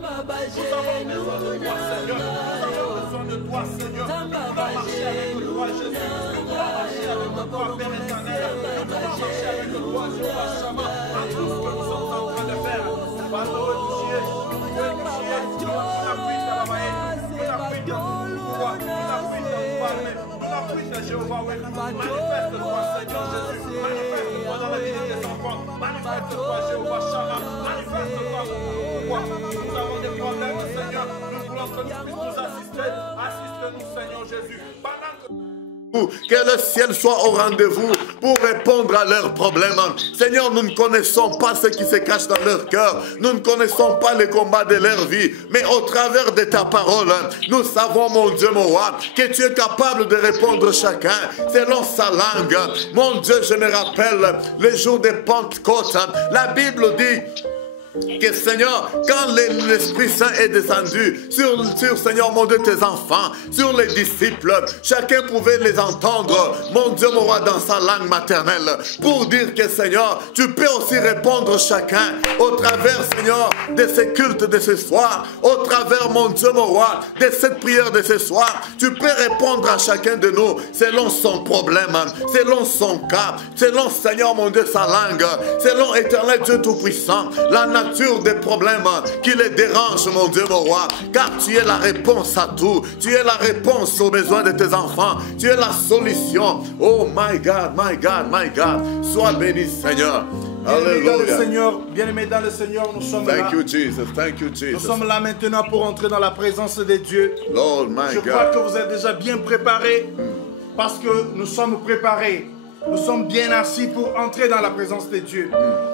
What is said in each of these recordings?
Nous avons besoin de toi, Seigneur. Nous avons besoin de toi, Seigneur. Nous allons marcher avec toi, Jésus. Nous allons marcher avec toi, Père éternel. Nous allons marcher avec toi, Jéhovah Shammah. À tout ce que nous sommes en train de faire. Malheureux tu es. Tu es qui tu es. Tu n'as plus de la main. Tu n'as plus de pouvoir. Tu n'as plus de parler. Tu n'as plus de Jéhovah. Manifeste-toi, Seigneur Jésus. Manifeste-toi dans la vie de tes enfants. Manifeste-toi, Jéhovah Shammah. Manifeste-toi pourquoi nous avons des problèmes, Seigneur. Nous voulons que tu puisses nous assister. Assiste-nous, Seigneur Jésus. Pendant que le ciel soit au rendez-vous pour répondre à leurs problèmes. Seigneur, nous ne connaissons pas ce qui se cache dans leur cœur. Nous ne connaissons pas les combats de leur vie. Mais au travers de ta parole, nous savons, mon Dieu, mon roi, que tu es capable de répondre chacun selon sa langue. Mon Dieu, je me rappelle le jour de Pentecôte. La Bible dit que Seigneur, quand l'Esprit Saint est descendu sur Seigneur mon Dieu, tes enfants, sur les disciples, chacun pouvait les entendre, mon Dieu mon roi, dans sa langue maternelle, pour dire que Seigneur, tu peux aussi répondre chacun au travers Seigneur de ces cultes de ce soir, au travers mon Dieu mon roi, de cette prière de ce soir, tu peux répondre à chacun de nous selon son problème, selon son cas, selon Seigneur mon Dieu sa langue, selon éternel Dieu Tout-Puissant, la nature des problèmes qui les dérangent, mon Dieu, mon roi, car tu es la réponse à tout. Tu es la réponse aux besoins de tes enfants. Tu es la solution. Oh my God, my God, my God. Sois béni, Seigneur. Alléluia. Bien-aimés dans le Seigneur, nous sommes là. Thank you, Jesus. Thank you, Jesus. Nous sommes là maintenant pour entrer dans la présence de Dieu. Lord, my Je God. crois que vous êtes déjà bien préparés parce que nous sommes préparés. Nous sommes bien assis pour entrer dans la présence de Dieu.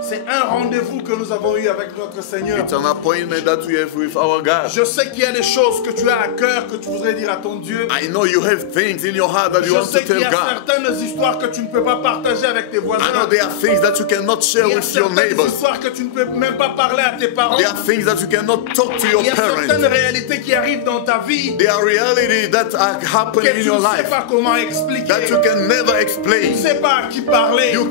C'est un rendez-vous que nous avons eu avec notre Seigneur. It's an appointment that we have with our God. Je sais qu'il y a des choses que tu as à cœur que tu voudrais dire à ton Dieu. I know you have things in your heart that you Je want to sais qu'il tell y a God. certaines histoires que tu ne peux pas partager avec tes voisins. I know there are things that you cannot share Il y a with your certaines neighbors. histoires que tu ne peux même pas parler à tes parents. There are things that you cannot talk to your Il y a certaines parents. réalités qui arrivent dans ta vie There are realities that are que happening in tu your ne sais life pas comment expliquer. that you can never Tu ne explain. sais pas à qui parler. You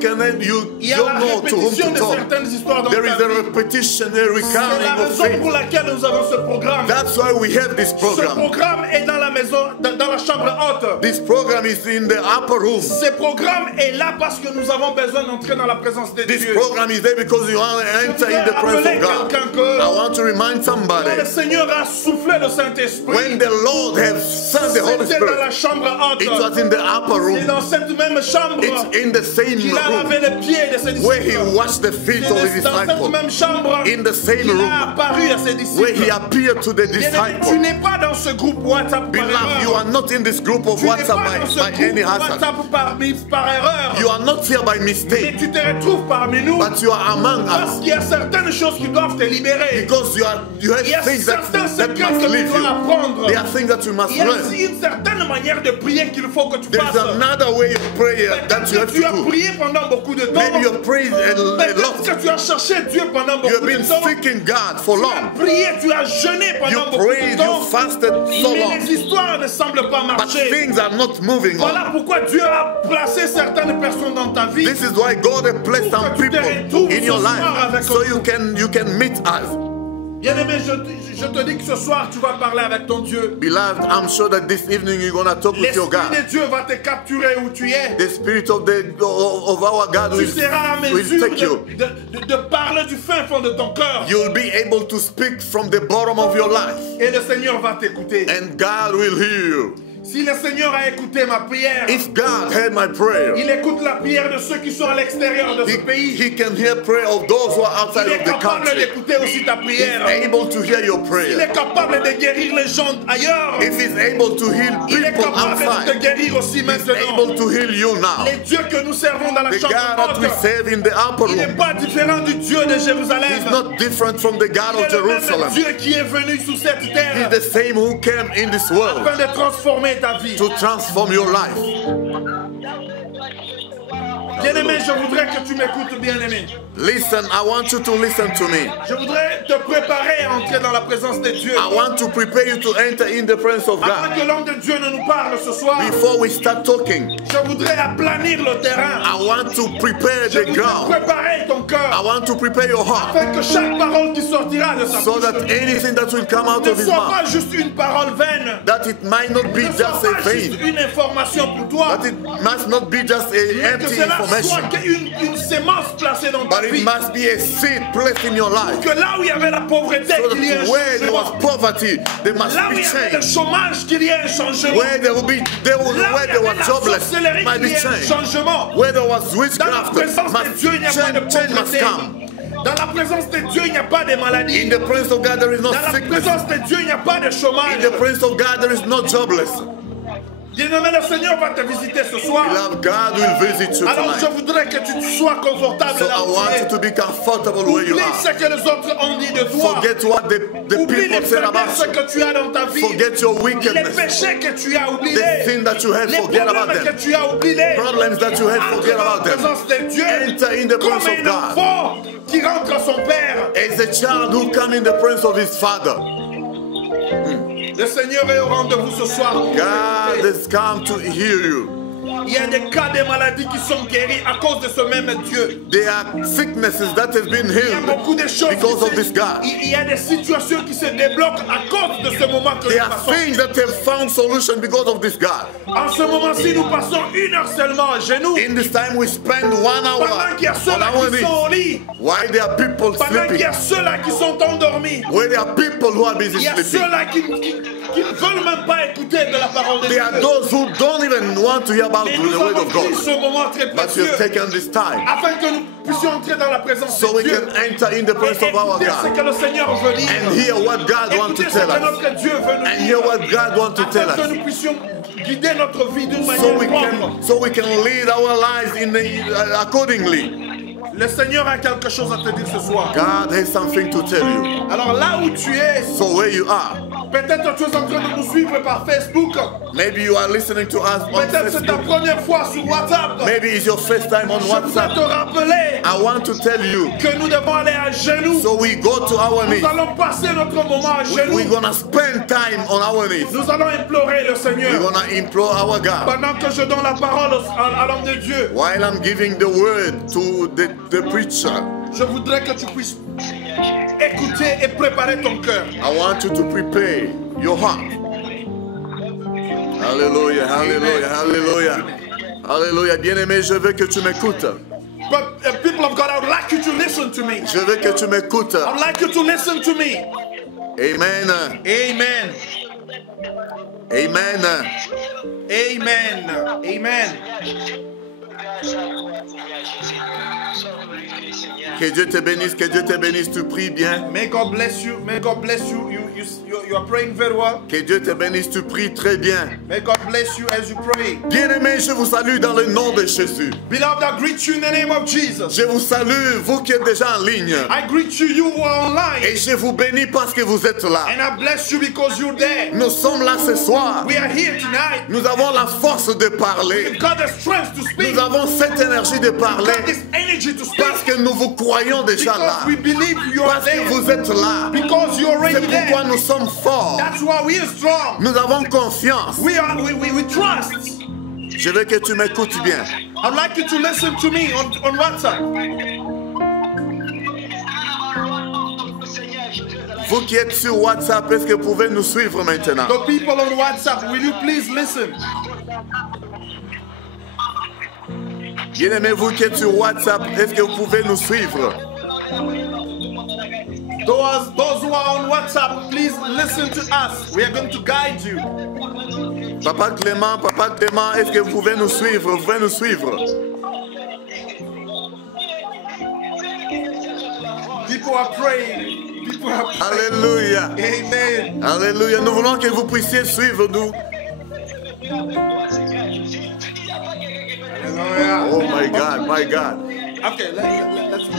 Il y a la don't know to whom répétition to de talk. certaines histoires dans There ta is a vie. repetition, a C'est la recounting of raison pour faith. laquelle nous avons ce programme. That's why we have this Ce program. programme est dans la maison, dans la chambre haute. This program is in the upper room. Ce programme est là parce que nous avons besoin d'entrer dans la présence de This Dieu. program is there because you want to enter in the presence of God. I want to remind somebody, Quand le Seigneur a soufflé le Saint-Esprit, when the Lord has sent the Holy c'était dans la Spirit, chambre haute. it was in the upper Et room. dans cette même chambre, It's in the same qu'il a lavé room les pieds de ses disciples. where he washed the feet of his C'est dans cette disciples. même chambre In the same qu'il a room apparu à ses where he disciples. appeared to the Bien-aimé, tu disciples. n'es pas dans ce groupe WhatsApp par Beloved, you erreur. are not in this group of Tu n'es WhatsApp pas dans ce by any groupe hazard. WhatsApp par erreur. You are not here by Mais mistake, tu te retrouves parmi nous but you are among parce us qu'il y a certaines choses qui doivent te libérer. because you Il y a have things that certains secrets must que tu leave dois you. apprendre. There are things that you must Il y a learn. aussi une certaine manière de prier qu'il faut que tu There's fasses. another way of prayer that you have Tu as to do. prié pendant beaucoup de temps. Maybe you have prayed a Peut-être lot. que tu as cherché Dieu pendant You beaucoup have been de temps. seeking God for Tu long. as prié, tu as jeûné You pendant beaucoup de prayed, you temps. fasted so Mais long, les histoires ne semblent pas but marcher. things are not moving on. Voilà pourquoi Dieu a placé certaines personnes dans ta vie. This is why God has placed some people in your life so you can meet us. Bien-aimé, je te dis que ce soir, tu vas parler avec ton Dieu. Beloved, I'm sure that this evening you're going to talk with your L'Esprit God. de Dieu va te capturer où tu es. The Spirit of our God Tu seras à will mesure take you. de parler du fin fond de ton cœur. You'll be able to speak from the bottom of your life, Et le Seigneur va t'écouter. and God will hear you. Si le Seigneur a écouté ma prière, If God heard my prayer, il écoute la prière de ceux qui sont à l'extérieur de ce pays. He can hear prayer of those who are outside Il est of the capable country. d'écouter aussi ta He's prière. able to hear your Il prayer. est capable de guérir les gens ailleurs. If He's able to heal Il est people capable de te outside, guérir aussi He's maintenant. able to heal you now. Les dieux que nous servons dans la The chambre God that we haute, serve in the upper il n'est room pas différent du Dieu de Jérusalem. is not different from the God Il of est le même Jerusalem. Dieu qui est venu sous cette He's terre the same who came in this world afin de transformer ta vie. to transform your life. Bien-aimé, je voudrais que tu m'écoutes, bien-aimé. Listen, I want you to listen to me. Je voudrais te préparer à entrer dans la présence de Dieu. I want to prepare you to enter in the presence of Avant God. que l'homme de Dieu ne nous parle ce soir, Before we start talking, je voudrais aplanir le terrain. I want to prepare Je the voudrais ground. préparer ton I cœur want to prepare your heart afin que chaque parole qui sortira de sa so bouche that anything that will come out ne of his soit mouth, pas juste une parole vaine, that it might not be ne soit just a pas juste vain, une information pour toi, that it must not be just a mais que empty cela soit information, une sémence placée dans ta but it vie. must be a seed placed in your life. Que là où il y avait la pauvreté, So qu'il y ait that un where there was changement. poverty, there must Là où be il y avait le change. chômage, qu'il y ait un changement. Where there will be, Là où where il y there avait was la jobless, sorcellerie, might qu'il be y ait un change. changement. Where there was Dans la witchcraft, présence de Dieu, il n'y a pas de change must pauvreté. come. Dans la présence de Dieu, il n'y a pas de maladie. In the presence of God, there is no Dans la sickness. présence de Dieu, il n'y a pas de In chômage. the presence of God, there is no jobless. Bien-aimé, le Seigneur va te visiter ce soir. Beloved, God will visit you Alors je tonight. voudrais que tu sois confortable So là I où want tu you es. to be comfortable where you Oublie are. ce que les autres ont dit de toi. Forget what the Oublie les people said about faiblesses you. que tu as dans ta vie. Forget your Les wickedness. péchés que tu as The oubliés. sin that you have, Les forget about problèmes them. que tu as oubliés. Problems that you have, Entre forget dans la about them. présence de Dieu. Enter in the Comme presence of un God. enfant qui rentre à son père. As a child who come in the presence of his father. Le Seigneur est au rendez-vous ce soir. God has come to hear you. Il y a des cas de maladies qui sont guéris à cause de ce même Dieu. There are sicknesses that have been Il y a healed beaucoup de choses. because of this God. Il y a des situations qui se débloquent à cause de ce moment que There nous are passons. things that have found solution because of this God. En ce moment-ci, nous passons 1 heure seulement à genoux. In this time we spend 1 hour Pendant qu'il y a on ceux-là our qui sont knees. au lit. Why there are people Pendant qu'il sleeping? y a ceux-là qui sont endormis. Where there are people who are busy Il y a sleeping. ceux-là qui ne veulent même pas écouter de la parole de Dieu. There are those who don't even want to hear about Mais the nous word avons of God. pris ce moment très But précieux you've taken this time afin que nous puissions entrer dans la présence so de we Dieu. can enter in the Et presence of our écouter ce God que le Seigneur veut dire. and hear what God wants to Écoutez ce tell que us. notre Dieu veut nous And dire. hear what God wants to tell Afin que us. nous puissions guider notre vie d'une So manière we propre. can lead our lives accordingly. Le Seigneur a quelque chose à te dire ce soir. God has something to tell you. Alors là où tu es, So where you are, peut-être tu es en train de nous suivre par Facebook. maybe you are listening to us on Peut-être c'est ta Facebook. première fois sur WhatsApp. Maybe it's your first time on Je voudrais te WhatsApp. rappeler I want to tell you. que nous devons aller à genoux. So we go to our knees. Nous allons passer notre moment à We're genoux. gonna spend time on our knees. Nous allons implorer le We're Seigneur. gonna implore our God. Pendant que je donne la parole à l'homme de Dieu, While I'm giving the word to the preacher, je voudrais que tu puisses écouter et préparer ton cœur. I want you to prepare your heart. Hallelujah, hallelujah, hallelujah. Hallelujah. Bien-aimé, je veux que tu m'écoutes. But people of God, I would like you to listen to me. Je veux que tu m'écoutes. I would like you to listen to me. Amen. Amen. Amen. Amen. Amen. Que Dieu te bénisse, que Dieu te bénisse. Tu pries bien. May God bless you. May God bless you. You are praying very well. Que Dieu te bénisse, tu pries très bien. May God bless you as you pray. Bien-aimé, je vous salue dans le nom de Jésus. Beloved, I greet you in the name of Jesus. Je vous salue, vous qui êtes déjà en ligne. I greet you who are online. Et je vous bénis parce que vous êtes là. And I bless you because you're there. Nous sommes là ce soir. We are here tonight. Nous avons la force de parler. We've got the strength to speak. Nous avons cette énergie de We've parler got this energy to speak. parce que nous vous croyons déjà là. Because we believe you are Parce que there. vous êtes là. Because you're C'est already pourquoi there. nous sommes forts. That's why we are strong. Nous avons confiance. We trust. Je veux que tu m'écoutes bien. I'd like you to listen to me on WhatsApp. Vous qui êtes sur WhatsApp, est-ce que vous pouvez nous suivre maintenant? The people on WhatsApp, will you please listen? Bien-aimés, vous qui êtes sur WhatsApp, est-ce que vous pouvez nous suivre? Those who are on WhatsApp, please listen to us. We are going to guide you. Papa Clément, est-ce que vous pouvez nous suivre? Vous pouvez nous suivre? People are praying. People are praying. Alléluia. Amen. Alléluia. Nous voulons que vous puissiez suivre nous. Hallelujah. Oh my God, my God. Okay, let's go.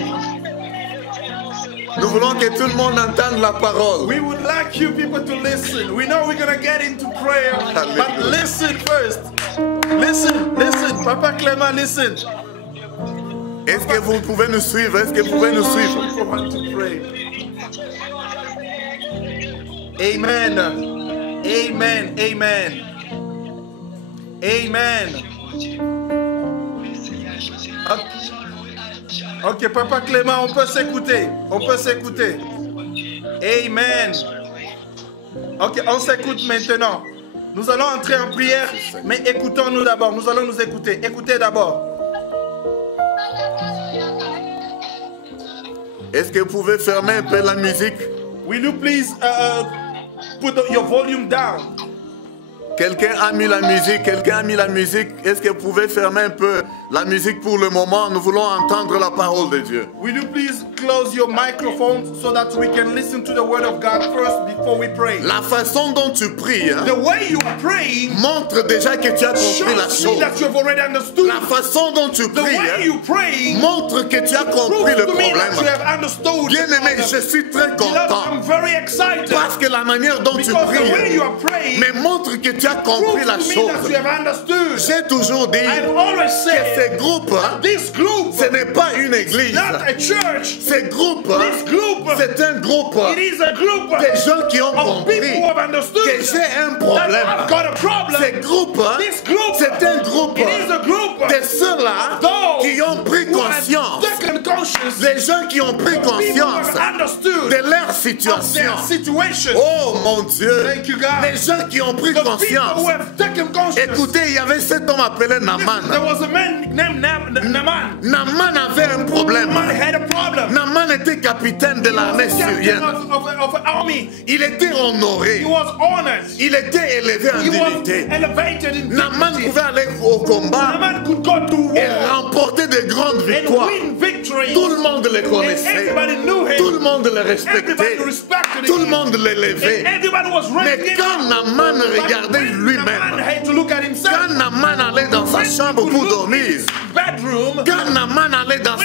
Nous voulons que tout le monde entende la parole. We would like you people to listen. We know we're going to get into prayer, but Hallelujah. listen first. Listen. Papa Clement, listen. Est-ce que vous pouvez nous suivre? Est-ce que vous pouvez nous suivre? Amen. Amen. Amen. Amen. Ok, Papa Clément, on peut s'écouter. On peut s'écouter. Amen. Ok, on s'écoute maintenant. Nous allons entrer en prière, mais écoutons-nous d'abord. Nous allons nous écouter. Écoutez d'abord. Est-ce que vous pouvez fermer un peu la musique? Will you please put your volume down? Quelqu'un a mis la musique, quelqu'un a mis la musique. Est-ce que vous pouvez fermer un peu la musique pour le moment? Nous voulons entendre la parole de Dieu. Will you please close your microphone so that we can listen to the word of God first before we pray? La façon dont tu pries The way you are praying montre déjà que tu as compris la shows me chose. that you have already understood. La façon dont tu The pries way you praying montre que tu as compris proves le to me that you problème. have understood. Bien-aimé, je suis très Beloved, content I'm very excited parce que la manière dont tu because the way pries you are praying mais montre que tu as compris proves la to me that chose. you have understood. J'ai toujours dit I've always que said ces groupes, this group ce n'est pas une église. not a church. Ces groupes, This group, c'est un groupe it is a group des gens qui ont of people compris who have understood que j'ai un that problème. I've got a problem. Ces groupes, This group, c'est un groupe it is a group de ceux-là those qui ont pris who have conscience. taken conscience, Les gens qui ont pris people who conscience have understood de leur of situation. their situation. Oh mon Dieu, Thank you, God. les gens qui ont pris The people who conscience. have taken conscience. Écoutez, il y avait cet homme appelé There Naaman. was a man named Naaman. Naaman avait un problème. Naaman had a problem. Naaman était capitaine de l'armée Captain syrienne. of an army. Il était honoré. He was honored. Il était élevé en He was dignité. elevated in Naaman dignity. pouvait aller au combat Naaman could go to et war remporter de grandes and victoires. win victory. Tout le monde le And connaissait. everybody knew him. Tout le monde le Everybody respectait. respected Tout le him. monde l'élevait. And everybody was Mais raising him quand up. Naaman But regardait when Naaman lui-même, had to look at himself. quand Naaman allait dans sa When chambre he pour could look dormir, in his bedroom. quand Naaman allait dans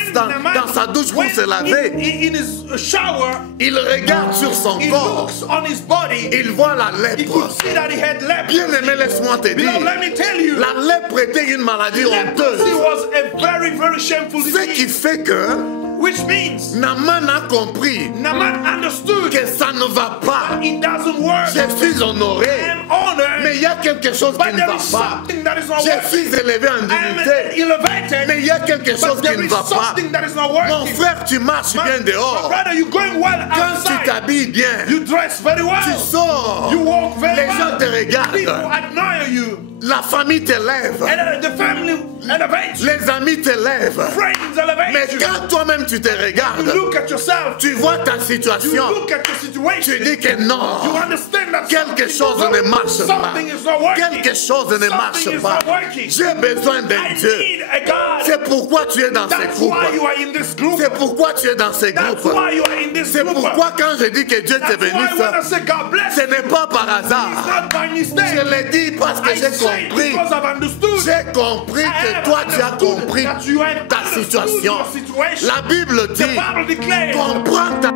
sa douche pour se laver, in his shower, il regarde sur son he corps, looks on his body. il voit la He lèpre. could see that he had leprosy. Bien aimé, laisse-moi te Beloved, dire, let me tell you, la lèpre était une maladie leprosy honteuse. was a very, very shameful Ce qui disease. fait que Which means Naaman a compris Naaman understood que ça ne va pas. it doesn't work. Je suis honoré, I'm honored, mais il y a quelque chose qui but ne there va is pas. something that is not Je working. suis élevé en I'm dignité, elevated, mais il y a quelque chose but qui there ne is va pas. something that is not Mon working. frère, tu marches bien My dehors. brother, you're going well Quand tu outside. t'habilles bien, You dress very tu well. sors. You walk very Les gens well. te regardent. People admire you. La famille t'élève. And the family elevates you. Les amis t'élèvent. Friends Mais elevate you. quand toi-même tu te You regardes, look at yourself. tu vois ta You situation, look at your tu situation. dis que You non, understand that quelque chose ne marche pas. something is not working. Quelque chose ne marche Something is pas. not working. J'ai besoin d'un I Dieu. need a God. C'est pourquoi tu es dans ces That's groupes. why you are in this group. C'est pourquoi tu es dans ces That's groupes. why you are in this C'est group. pourquoi quand je dis que Dieu te That's why when I bénisse, say God bless ce you, n'est pas par it's hasard. not by mistake. Je l'ai dit parce que I j'ai say it compris. because I've understood. J'ai compris que toi tu as compris that you have ta understood situation. your situation. La Bible The dit, Bible declares, comprends ta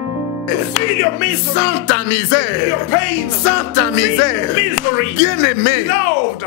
feel your misery, sans ta feel misère, your pain, sans ta feel misère. misery. Bien-aimé, Beloved,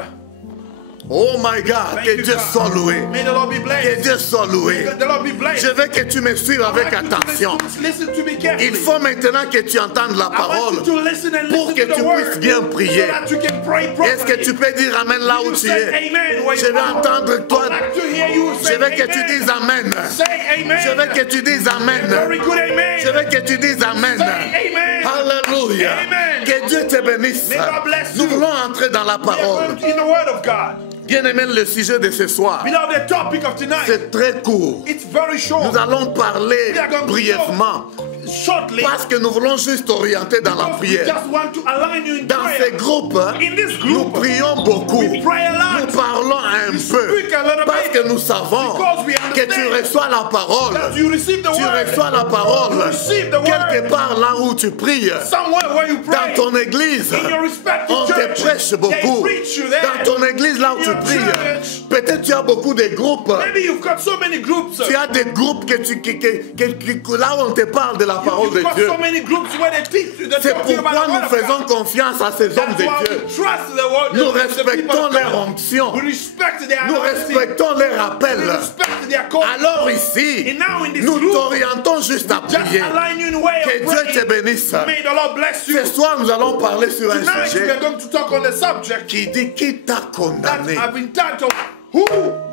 oh my God, thank que you, Dieu God. soit loué. May the Lord be Que blessed. Dieu soit loué. May the Lord be blessed. Je veux que tu me suives avec I want you to attention. Listen to me carefully. Il faut maintenant que tu entendes la I want parole you to listen and pour listen que to the tu word puisses bien prier. so that you can pray Est-ce que properly. tu peux dire Amen là où You tu say es? amen where Je you veux are. entendre toi. I'd like to hear you say Je veux que tu amen. dises Amen. Say amen. Je veux que tu dises Amen. Very good amen. Je veux que tu dises Amen. Say amen. Alléluia. Amen. Que Dieu te bénisse. May God bless Nous you. voulons entrer dans la We are parole. going in the word of God. Bien-aimé, le sujet de ce soir, Beloved, the topic of tonight, c'est très court. it's very short. Nous allons parler We are going to brièvement shortly, parce que nous voulons juste orienter dans la because we prière. just want to align you in Dans ces prayer. groupes, In this nous group, prions beaucoup. we pray a lot. Nous parlons un peu speak a little parce bit que nous savons because we que tu understand reçois la parole. that you receive the Tu word reçois la parole You receive the quelque word. part là où tu pries. somewhere where you Dans pray. ton église, In your respective on te church, prêche beaucoup. they preach you there. Dans ton église là où In tu your pries, church, peut-être tu as beaucoup de groupes. maybe you've got so many groups. Tu as des groupes là où on te parle de la parole de got Dieu. so many groups where they teach you. C'est pourquoi nous faisons confiance à ces hommes de Dieu. Nous respectons leur onction. We respect their Nous anointing. respectons leur appel. We respect their call. Alors ici, And now in this nous room, t'orientons juste à just prier. align you in a way Que of Dieu praying. te bénisse. May the Lord bless you. Ce soir, nous allons parler sur un Tonight we sujet are going to talk on the subject qui dit qui t'a that condamné. I've been titled, Who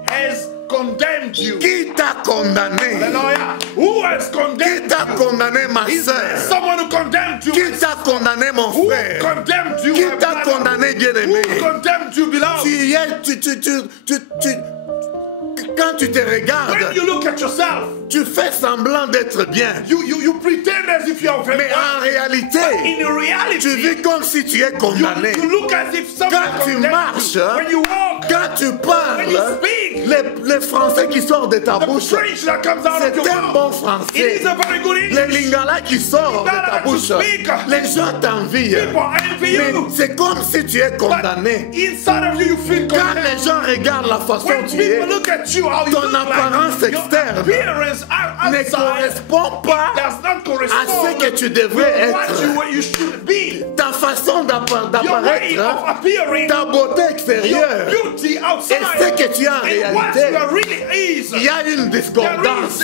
has condemned you? Qui t'a condamné? Hallelujah. Who has Qui condemned t'a you? condamné, ma Is there soeur? someone who condemned you? Qui t'a condamné, mon Who frère? condemned you? Qui my t'a brother? condamné, bien-aimé? Who condemned you, beloved? Quand tu te When regardes, you look at yourself, tu fais semblant d'être bien. you pretend as if you are very Mais en well. réalité, In reality, tu vis comme si tu es condamné. you look as if someone Quand tu condemned marches, you. When you walk, quand tu when you parles, speak, les français qui sortent de ta the bouche, French that comes out of c'est your un bon mouth, français. it is a very good Les English. lingala qui sortent de ta bouche, les gens t'envient. People envy Mais you. c'est comme si tu es condamné. But inside of you, you feel Quand condemned. les gens regardent la façon When dont tu es, people look at you, how you ton look apparence like, your externe appearance ne outside correspond pas does not à correspond ce que tu devrais with what être. you should be. Ta façon Your way d'apparaître, of appearing, ta beauté your extérieure, beauty outside, et ce que tu es en and what réalité. you really is. Il y a une discordance.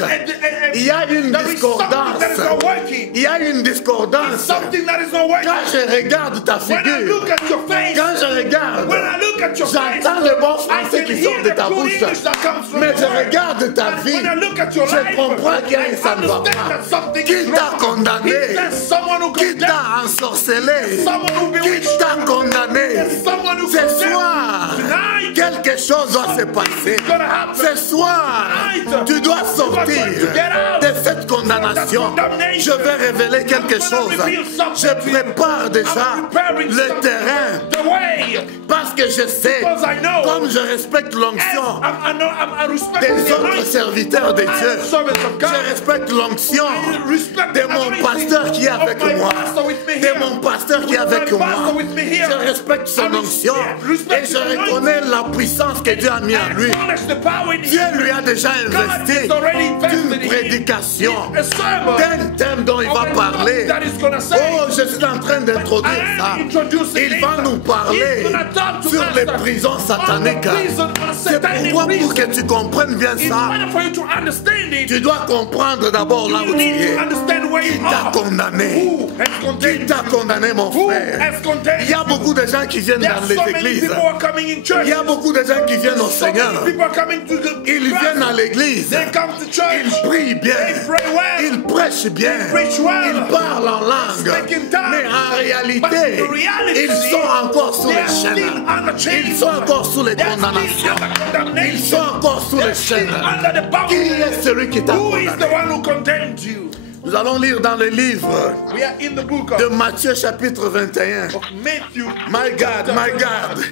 Il y a une There is something that is not discordance. working. Il y a une discordance. Something that is not working. Quand je regarde ta When I look figure, at your face, quand je regarde, when I look at your face, j'entends le bon I français can qui sort hear de the ta good bouche. English that comes from Mais your je word. regarde ta And vie. when I look at your Je life, comprends qu'il y a I un ça ne va understand that pas. something Qui is t'a wrong. condamné? Is there someone who Qui condemned? t'a ensorcelé? Someone who Qui bewitched? t'a condamné? There's someone who Ce condemned? soir, Tonight, quelque chose doit se passer. gonna happen. Ce soir, Tonight, tu dois you are sortir going to get out de cette condamnation. from that condemnation. Je vais révéler quelque I'm gonna chose. reveal something Je to you. prépare déjà I'm preparing le something. terrain The way, parce que je sais, because I know, comme je respecte as l'onction I respect des the autres anointing, serviteurs de I am Dieu, servant of God. je respecte l'onction I respect de the mon anointing pasteur qui est of avec my moi, pastor with me de here. mon pasteur qui est With avec my moi. pastor with me here. Je respecte son I onction respect et his je reconnais la puissance que Dieu a mis en lui. acknowledge the power in Dieu him. lui a déjà God investi has already invested d'une in him. prédication, A sermon d'un thème dont il of va a parler. topic that is gonna say. Oh, je suis en train d'introduire I ça. am introducing Il va it. nous parler He's gonna talk to sur us les prisons sataniques. on the prison, on C'est satanic pourquoi, pour prison. que tu comprennes bien In ça, order for you to understand it, tu dois comprendre d'abord là you où tu need es. to understand where Qui you t'a are. condamné? Who has Qui condemned t'a you? condamné, mon Who frère? has condemned Il y a you? beaucoup de gens qui viennent There dans are les so many églises. people who are coming in church. Il y a beaucoup de gens qui viennent au So many Seigneur. people are coming to the Ils viennent à l'église. They come to church. Ils prient bien. They pray well. Ils prêchent bien. preach well. Ils parlent en langue. Speak in tongues. Mais en But réalité, in reality, ils sont encore sous they les are still chaînes. under chains. Ils sont encore sous les They are still condamnations. under Ils condemnation. sont encore sous They les are still chaînes. under the Qui boundaries. est celui qui t'a Who is the condamné? one who condemned you? Nous allons lire dans le livre We are in the book de of Matthieu chapitre 21. Matthew. My God, my God.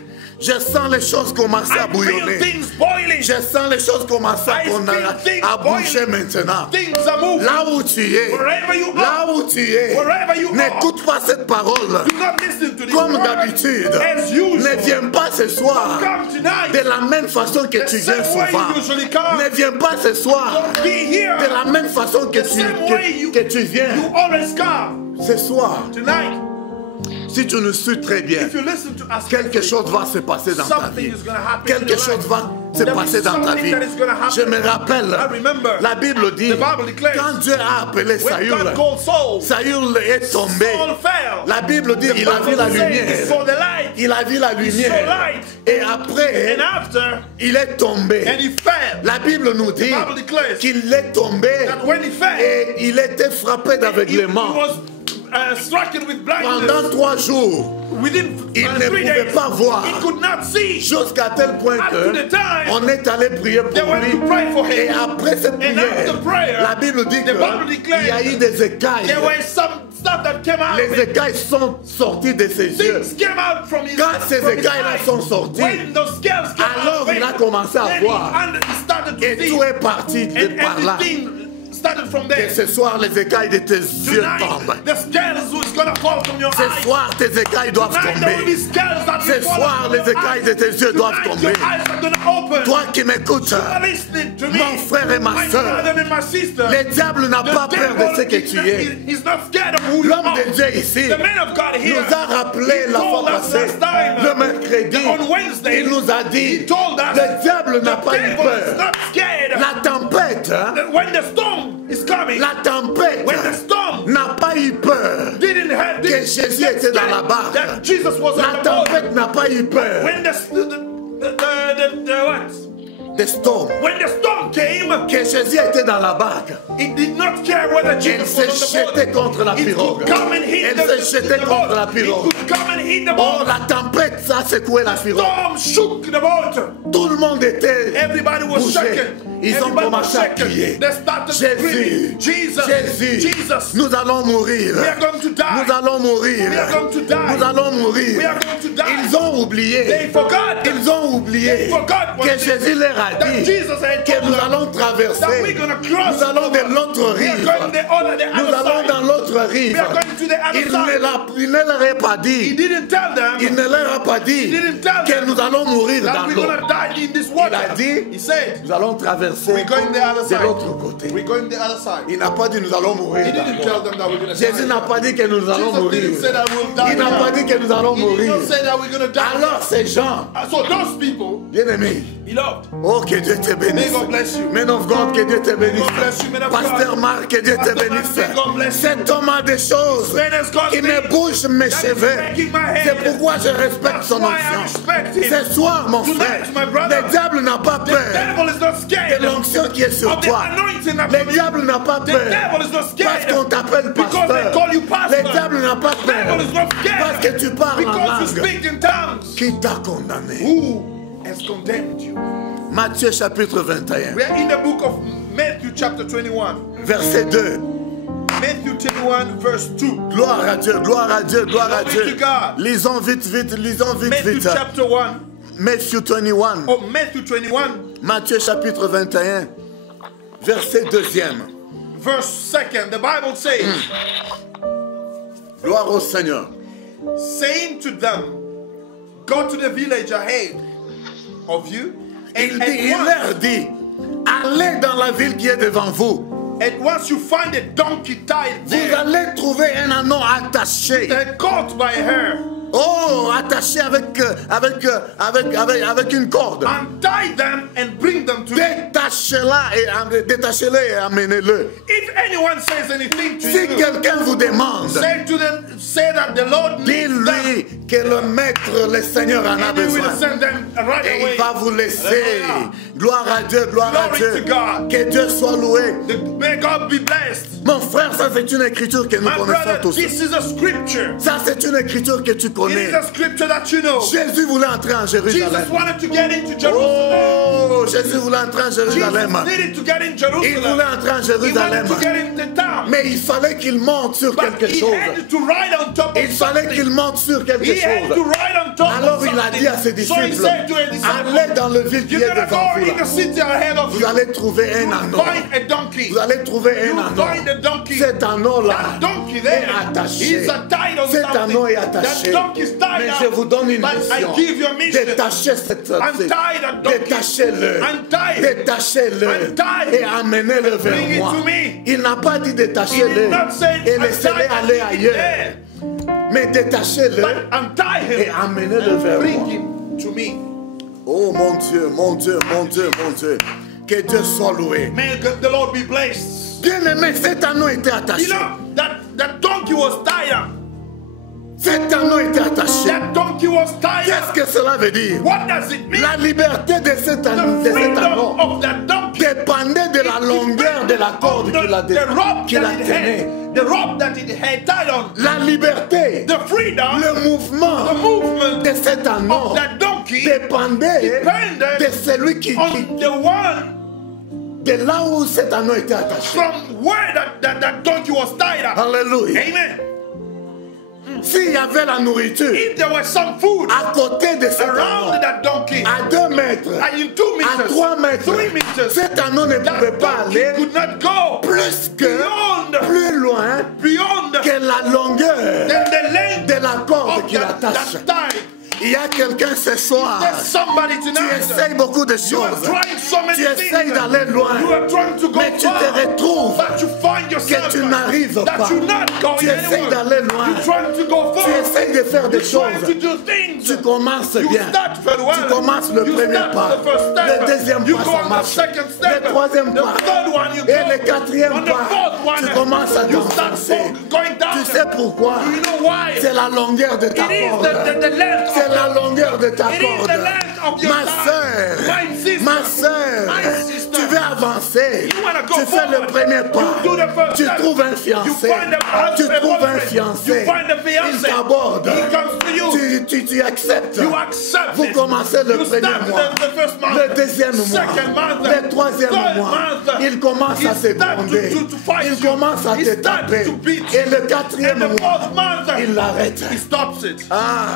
Je sens les choses commencer à I feel bouillonner. things boiling. Je sens les choses commencer I feel things à bouger boiling. maintenant. Things are moving. Là où tu es, Wherever you là are. où tu es, Wherever you are. n'écoute pas cette parole. Do not listen to this Comme word d'habitude, as usual. ne viens pas ce soir Come tonight. de la même façon que tu viens same way souvent. you usually come. Ne viens pas ce soir Don't be here. de la même façon que same way you- que tu viens. You always come. Ce soir, Tonight, si tu nous suis très bien, if you listen to us, quelque chose va se passer dans ta something vie. is going to happen in Quelque your chose life. va se There passer is dans ta something vie. that is gonna happen. Je me rappelle, I remember. la Bible dit, The Bible declares, quand Dieu a appelé when Saül, God called Saul, Saül est tombé. Saul fell. La Bible dit, il a vu la Bible says he saw lumière. the light. Il a vu la lumière. light. Et après, And after, il est tombé. and he fell. La Bible nous dit Bible declares qu'il est tombé That when he fell, et il était frappé he d'aveuglement. was stricken with Pendant blindness. 3 jours, Within il ne 3 pouvait days, pas voir. he could not see. Jusqu'à tel point Up to the time, on est allé prier they pour went lui. to pray for Et him. après cette And after prière, prayer, la Bible dit the Bible qu'il declares y a eu des écailles. There were some stuff that came out. Les écailles sont sorties de ses yeux. Things came out from his Quand ces from his écailles-là eyes. sont sorties, When those scales came alors out, il a commencé à then voir. he started to Et see. tout est parti de And par là. everything started from Et there. ce soir, les écailles de tes yeux Tonight, tombent. the scales is gonna fall from your Ce eyes. soir, tes écailles doivent Tonight there will be tomber. scales that Ce will fall soir, from les your écailles de eyes. tes yeux doivent Tonight tomber. your eyes are going to open. Toi qui m'écoutes, You are listening to me. mon frère et ma My sœur, brother and my sister. le diable n'a The pas peur de ce que devil tu es. is not scared of who you L'homme are. de Dieu ici The man of God here nous a rappelé he la told fois us passée, last time, le mercredi, on Wednesday, il nous a dit, he told us le diable n'a the pas eu devil is peur. not scared. La tempête, When the storm is coming, la tempête when the storm n'a pas eu peur. didn't have Que Jésus était dans la barque. that Jesus was La on the boat. tempête n'a pas eu peur. When the what? Des storms. When the storm came, Que Jésus était dans la barque. it did not care whether Elle Jesus s'est was on the jetée boat. contre la It pirogue. could come and hit Elle s'est jetée the contre la boat. It pirogue. could come and hit the Oh, boat. la tempête, ça a secoué la pirogue. Storm shook the boat. Tout le monde était Everybody was bougé. shaken. Ils ont Everybody was commencé à shaken. crier. They started Jésus, screaming, Jesus, Jésus, Jesus, nous allons mourir. we are going to die. Nous allons mourir. We are going to die. Nous allons mourir. We are going to die. Ils ont oublié. They forgot. Ils ont oublié They forgot what que they- Jésus leur a that dit Jesus had que told nous them allons that traverser. we're going to cross. Nous allons de l'autre We are rive. going the other Nous allons dans side. l'autre rive. We are going to the other side. Il ne leur a pas He dit. didn't tell Il them ne leur a pas dit He didn't tell que them nous allons mourir that dans we're l'eau. going to die in this Il water. a dit, He said, nous allons traverser we're going the other de side. l'autre côté. We're going the other side. Il n'a pas dit nous allons mourir He dans didn't l'eau. tell them that we're going to Jésus die. n'a pas dit que nous allons Jesus mourir. didn't say that we'll die. Il n'a pas dit que nous allons He did mourir. not say that we're going to die. Alors ces gens, So those people, bien-aimés, beloved, oh que Dieu te bénisse. may God bless you. Men of God, que Dieu te bénisse. God bless you, men of Pasteur God. Marc, que Dieu te Pastor Mark, bénisse. may God bless you. Cet homme a des choses Man has caused qui me me bougent mes that is cheveux. making my head. C'est pourquoi je respecte That's son why I onction. respect him. Ce soir, mon Tonight, frère, my brother, le diable n'a pas The peur devil is not de scared l'onction qui est sur of the toi. anointing Le upon you. diable n'a pas The peur devil is not parce scared qu'on t'appelle because they pasteur. call you pastor. Le diable n'a pas The devil peur is not scared parce que tu parles en because you langue. speak in tongues. Qui t'a condamné? Who has condemned you? Matthieu chapitre 21, We are in the book of Matthew chapter 21. verset 2. Matthew 21 verse 2. Gloire à Dieu, gloire à Dieu, gloire à Glory Dieu. to God. Lisons vite, vite, lisons vite, Matthew vite. chapter 1. Matthew 21, Oh, Matthew 21 Matthieu chapitre 21, verset 2e. verse 2nd. The Bible says, Gloire au Seigneur. saying to them, go to the village ahead of you, and Il leur dit, allez dans la ville qui est devant vous. once you find a donkey tied Vous there, allez trouver un anneau attaché. they're caught by her, Oh, attaché avec une corde. untie them and bring them to me. Détachez-le et amenez-le. If anyone says anything to Si you, quelqu'un vous demande, say to them, say that the Lord needs them, dis-lui que le maître, le Seigneur en a and he will besoin. send them right Et away. il va vous laisser. Hallelujah. Gloire à Dieu, gloire à Glory Dieu. to God. Que Dieu soit loué. May God be blessed. Mon frère, ça c'est une écriture que nous My connaissons brother, tous. this is a scripture. Ça c'est une écriture que tu It connais. is a scripture that you know. Jésus voulait entrer en Jérusalem. Jesus wanted to get into Jerusalem. Oh, Jésus voulait entrer en Jérusalem. Jesus needed to get in Il Jerusalem. voulait entrer en He Jérusalem. wanted to get in the town. Mais il fallait qu'il monte sur But quelque he chose. had to ride on top of Il fallait qu'il something. monte sur quelque He had to chose. ride on top Alors of il a something. dit à ses So he disciples, said to his allez disciples, dans le ville qui you're est going to devant go vous. in the Là. city ahead of Vous you. allez trouver un You anneau. find a donkey. Vous allez trouver You un anneau. find a donkey. Cet anneau-là That donkey est there attaché. is tied on Cet something. anneau est attaché. That donkey is tied Mais up. je vous donne une But mission. I give you a mission. Détachez cette Untie that donkey. Détachez-le. Untie it. Détachez-le. Untie it. Et amenez-le Bring vers it moi. to me. Il n'a pas dit He détachez-le did not say et untie laissez-le and aller leave it ailleurs. there. Mais détachez-le But untie et him amenez-le vers and bring moi. him to me. Oh mon Dieu, mon Dieu, mon Dieu, mon Dieu. Que Dieu soit loué. May the Lord be blessed. Bien-aimé, cet anneau était attaché. You know, that donkey was tied up. Cet anneau était attaché. That donkey was tied Qu'est-ce up. que cela veut dire? What does it mean? La liberté de cet anneau, The freedom of that donkey dépendait de la longueur de la corde the rope qui la that it tenait. had, the rope that it had tied on. La liberté, The freedom, le mouvement the movement de cet anneau of that donkey dépendait depended de celui qui on the one de là où cet anneau était attaché. from where that donkey was tied up. Alléluia. Amen. S'il y avait la nourriture If there was some food à côté de cet around anneau, that donkey, à 2 mètres, in 2 à meters, 3 mètres, 3 meters, cet anneau ne pouvait that pas donkey aller could not go plus que, beyond plus loin beyond que la longueur than the length de la corde of qui l'attache. that tie. Il y a quelqu'un ce soir. There's somebody Tu tonight. essayes beaucoup de You are choses. trying so many Tu things. essayes d'aller loin. You are trying to go Mais tu far. te retrouves But you find yourself que tu n'arrives that pas. you're not going Tu essayes anywhere. d'aller loin. You're trying to go far. Tu essayes de faire des You're trying to choses. do things. Tu commences You bien. start very well. Tu commences le You premier start pas. the first step. Le deuxième You pas, go ça on the marche. second step. Le troisième The pas. third one you Et go. le quatrième On the pas, fourth one, tu commences à you start t'enfoncer. going down. Tu sais pourquoi? Do you know why? C'est la longueur de ta It is corde. the length C'est of la longueur de ta It is corde. the length of your Ma time. soeur, My sister. ma soeur, My sister. tu veux avancer. You wanna go Tu fais le forward. premier pas. You do the first Tu step. trouves un You fiancé. find a Tu husband, trouves un boyfriend. fiancé. You find a Il fiancé. t'aborde. He comes to you. Tu acceptes. You accept Vous it. commencez le You premier start mois. the first month. Le deuxième mois. Second month. Le troisième Third mois. month. Il commence à He se start gronder. to fight Il you. commence à He te start taper. to beat Et you. le quatrième And the mois, fourth month, il l'arrête. he stops it. Ah,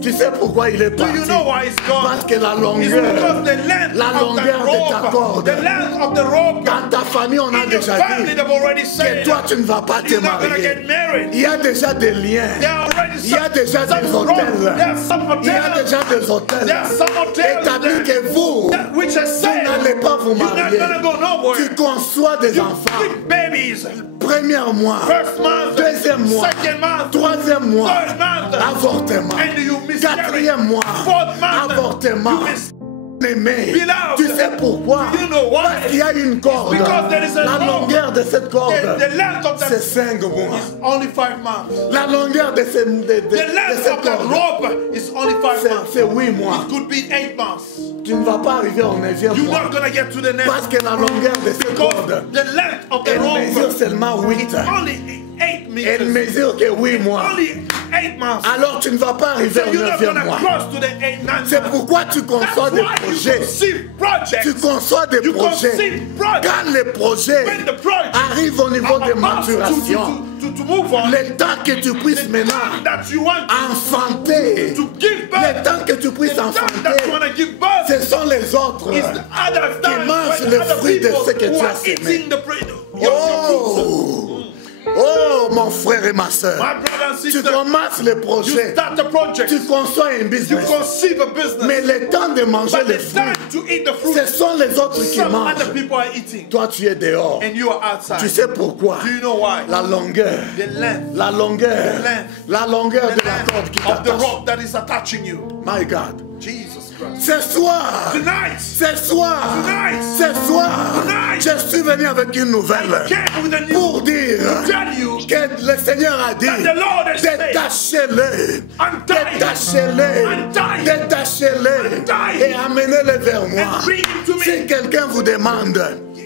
tu sais pourquoi il est Do parti? you know why he's gone? Parce que la It's longueur, because the length la of the longueur de ta rope, corde. the length of the rope. Dans ta famille, on a In your déjà family, dit they've already que said toi, tu ne vas pas te you're not gonna marier. get married. Il y a déjà des liens. There are already Il y a déjà some des rope. hôtels. There are some Il y a hotels. déjà des hôtels. There are some hotels Établis there. que vous, That which has vous said n'allez pas vous you're not marier. gonna go nowhere. Tu conçois des You enfants. keep babies. Premier mois, First month, deuxième mois, second month, troisième mois, third month, avortement. and you miscarry. Quatrième mois, Fourth month, avortement. you miss. Aimé. Beloved, Tu sais pourquoi? you know why? Parce qu'il y a une corde. Because there is a La rope. longueur de cette corde, The length of c'est that 5 mois. is only 5 months. La longueur de, The length cette of that corde, rope is only 5 months. c'est 8 mois. It could be 8 months. Tu ne vas pas arriver au 9e You're mois. not gonna get to the next. Parce que la longueur de cette Because corde, the length of the elle mesure rope seulement 8. is only 8 Elle meters. mesure que 8 mois. Only 8 months. Alors tu ne vas pas arriver So au you're not 9e gonna mois. cross to the 8, 9 C'est months. pourquoi tu That's conçois des why you projets. conceive projects. Tu conçois des You projets. conceive projects. Quand les projets When the project arrivent au niveau de are about maturation, to move on, le temps que tu puisses the maintenant time that you want enfanter, to give birth, le temps que tu the puisses time that you enfanter, want to give birth, ce sont les autres is the other time mangent when le other fruit de people ce que who tu are as semé. eating the your fruits. Oh, mon frère et ma soeur, My brother and tu sister, commences le you projet, start a project, tu conçois un you business, conceive a business, mais le temps de manger but les the fruits, time to eat the ce fruit, sont les autres qui some mangent. other people are eating, Toi, tu es dehors. and you are outside. Tu sais pourquoi? Do you know why? La longueur, The length, la longueur, The length. la longueur the de la corde qui length of the t'attache. rope that is attaching you. My God. Jesus Christ. Ce soir, Tonight, ce soir, Tonight. ce soir, Tonight. je suis venu avec une nouvelle I came with a new pour dire tell you que le Seigneur a dit, that the Lord has said, détachez-les, untie, détachez-les, Untie. détachez-les Untie. et amenez-les vers moi. and bring him to me. Si quelqu'un vous demande,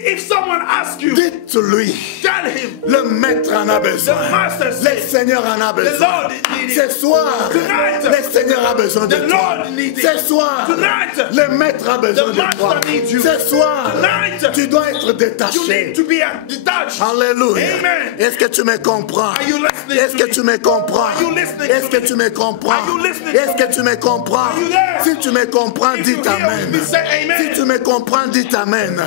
If someone asks you, dites-lui, tell him, le maître en a besoin, The master le said, Seigneur en a the besoin. Lord needs Ce it. soir, Tonight, le Seigneur a besoin de the toi. Lord needs it. Ce soir, Tonight, le maître a besoin the de toi. master needs you. Ce soir, Tonight, tu dois être you détaché. need to be detached. Alléluia. Amen. Est-ce que tu me comprends? Are you listening Est-ce to que me? tu me comprends? Are you listening Est-ce to que me? tu me comprends? Are you listening Est-ce to que tu me comprends? Are you there? Si tu me comprends, If dis you hear amen. me, say amen. Si tu me comprends, dis amen.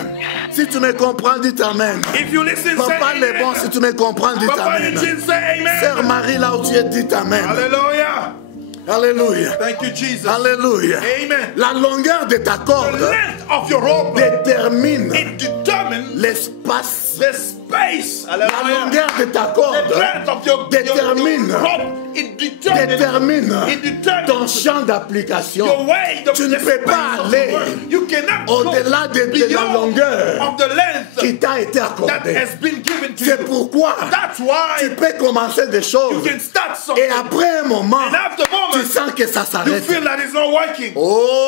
Si tu me comprends, dis amen. If you listen, say Papa amen. les bons, si tu me comprends, dis Papa amen. Eugene, say amen. Sœur Marie, là où tu es, dis amen. Hallelujah. Alléluia. Thank you, Jesus. Alléluia. Amen. La longueur de ta The corde length of your rope, détermine it determines l'espace. the space. La Hallelujah. longueur de ta The corde length of your détermine rope, it determines détermine ton champ d'application. your way. Tu ne peux pas aller You cannot au-delà de la beyond longueur of the length qui t'a été that accordée. has been given to C'est you. pourquoi That's why tu peux commencer des you choses can start something, et après un moment, and after a tu moment, sens que ça you s'arrête. feel that it's not working.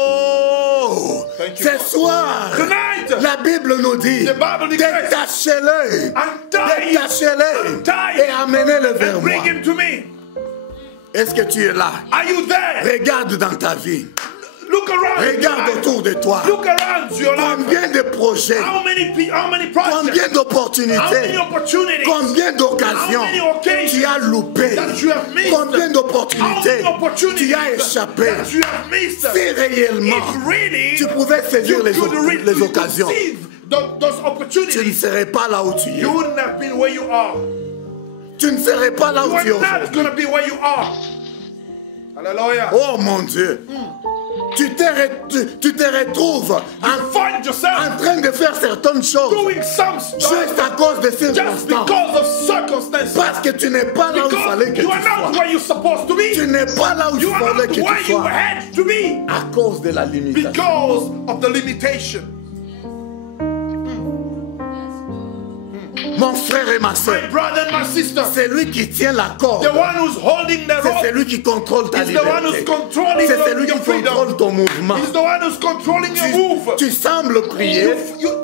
Oh! Thank you, Ce Lord. soir, Tonight, la Bible nous dit, the Bible declares, détachez-les, untie, détachez-les untie, et amenez-les vers and moi. bring him to me. Est-ce que tu es là? Are you there? Regarde dans ta vie. Look around. your Regarde life. autour de toi. Look around your life. Combien de projets, How many projects? combien How many d'opportunités, opportunities? combien d'occasions How many occasions tu as loupé, that you have missed? combien d'opportunités How many opportunities tu as échappé. that you have missed? Si réellement If really tu pouvais saisir you les could les occasions, receive those tu ne opportunities, serais pas là où tu es. you wouldn't have been where you are. tu ne serais pas là où You tu es are not aujourd'hui. going to be where you are. Hallelujah. Oh mon Dieu. Tu te retrouves Find yourself en train de faire certaines choses doing some stuff juste à cause de just circonstances. because of circumstances. Parce que tu n'es pas là où il fallait que Because tu you are not sois. where you're supposed to be. Tu n'es pas là où il You are fallait not que where tu you sois. had to be À cause de la limitation. because of the limitation. Mon frère et ma My soeur, brother and my sister, c'est lui qui tient la corde. the one who's holding the C'est rope celui qui contrôle ta is the one who's liberté. controlling C'est celui your qui freedom. contrôle ton mouvement. He's the one who's controlling your move. Tu sembles prier,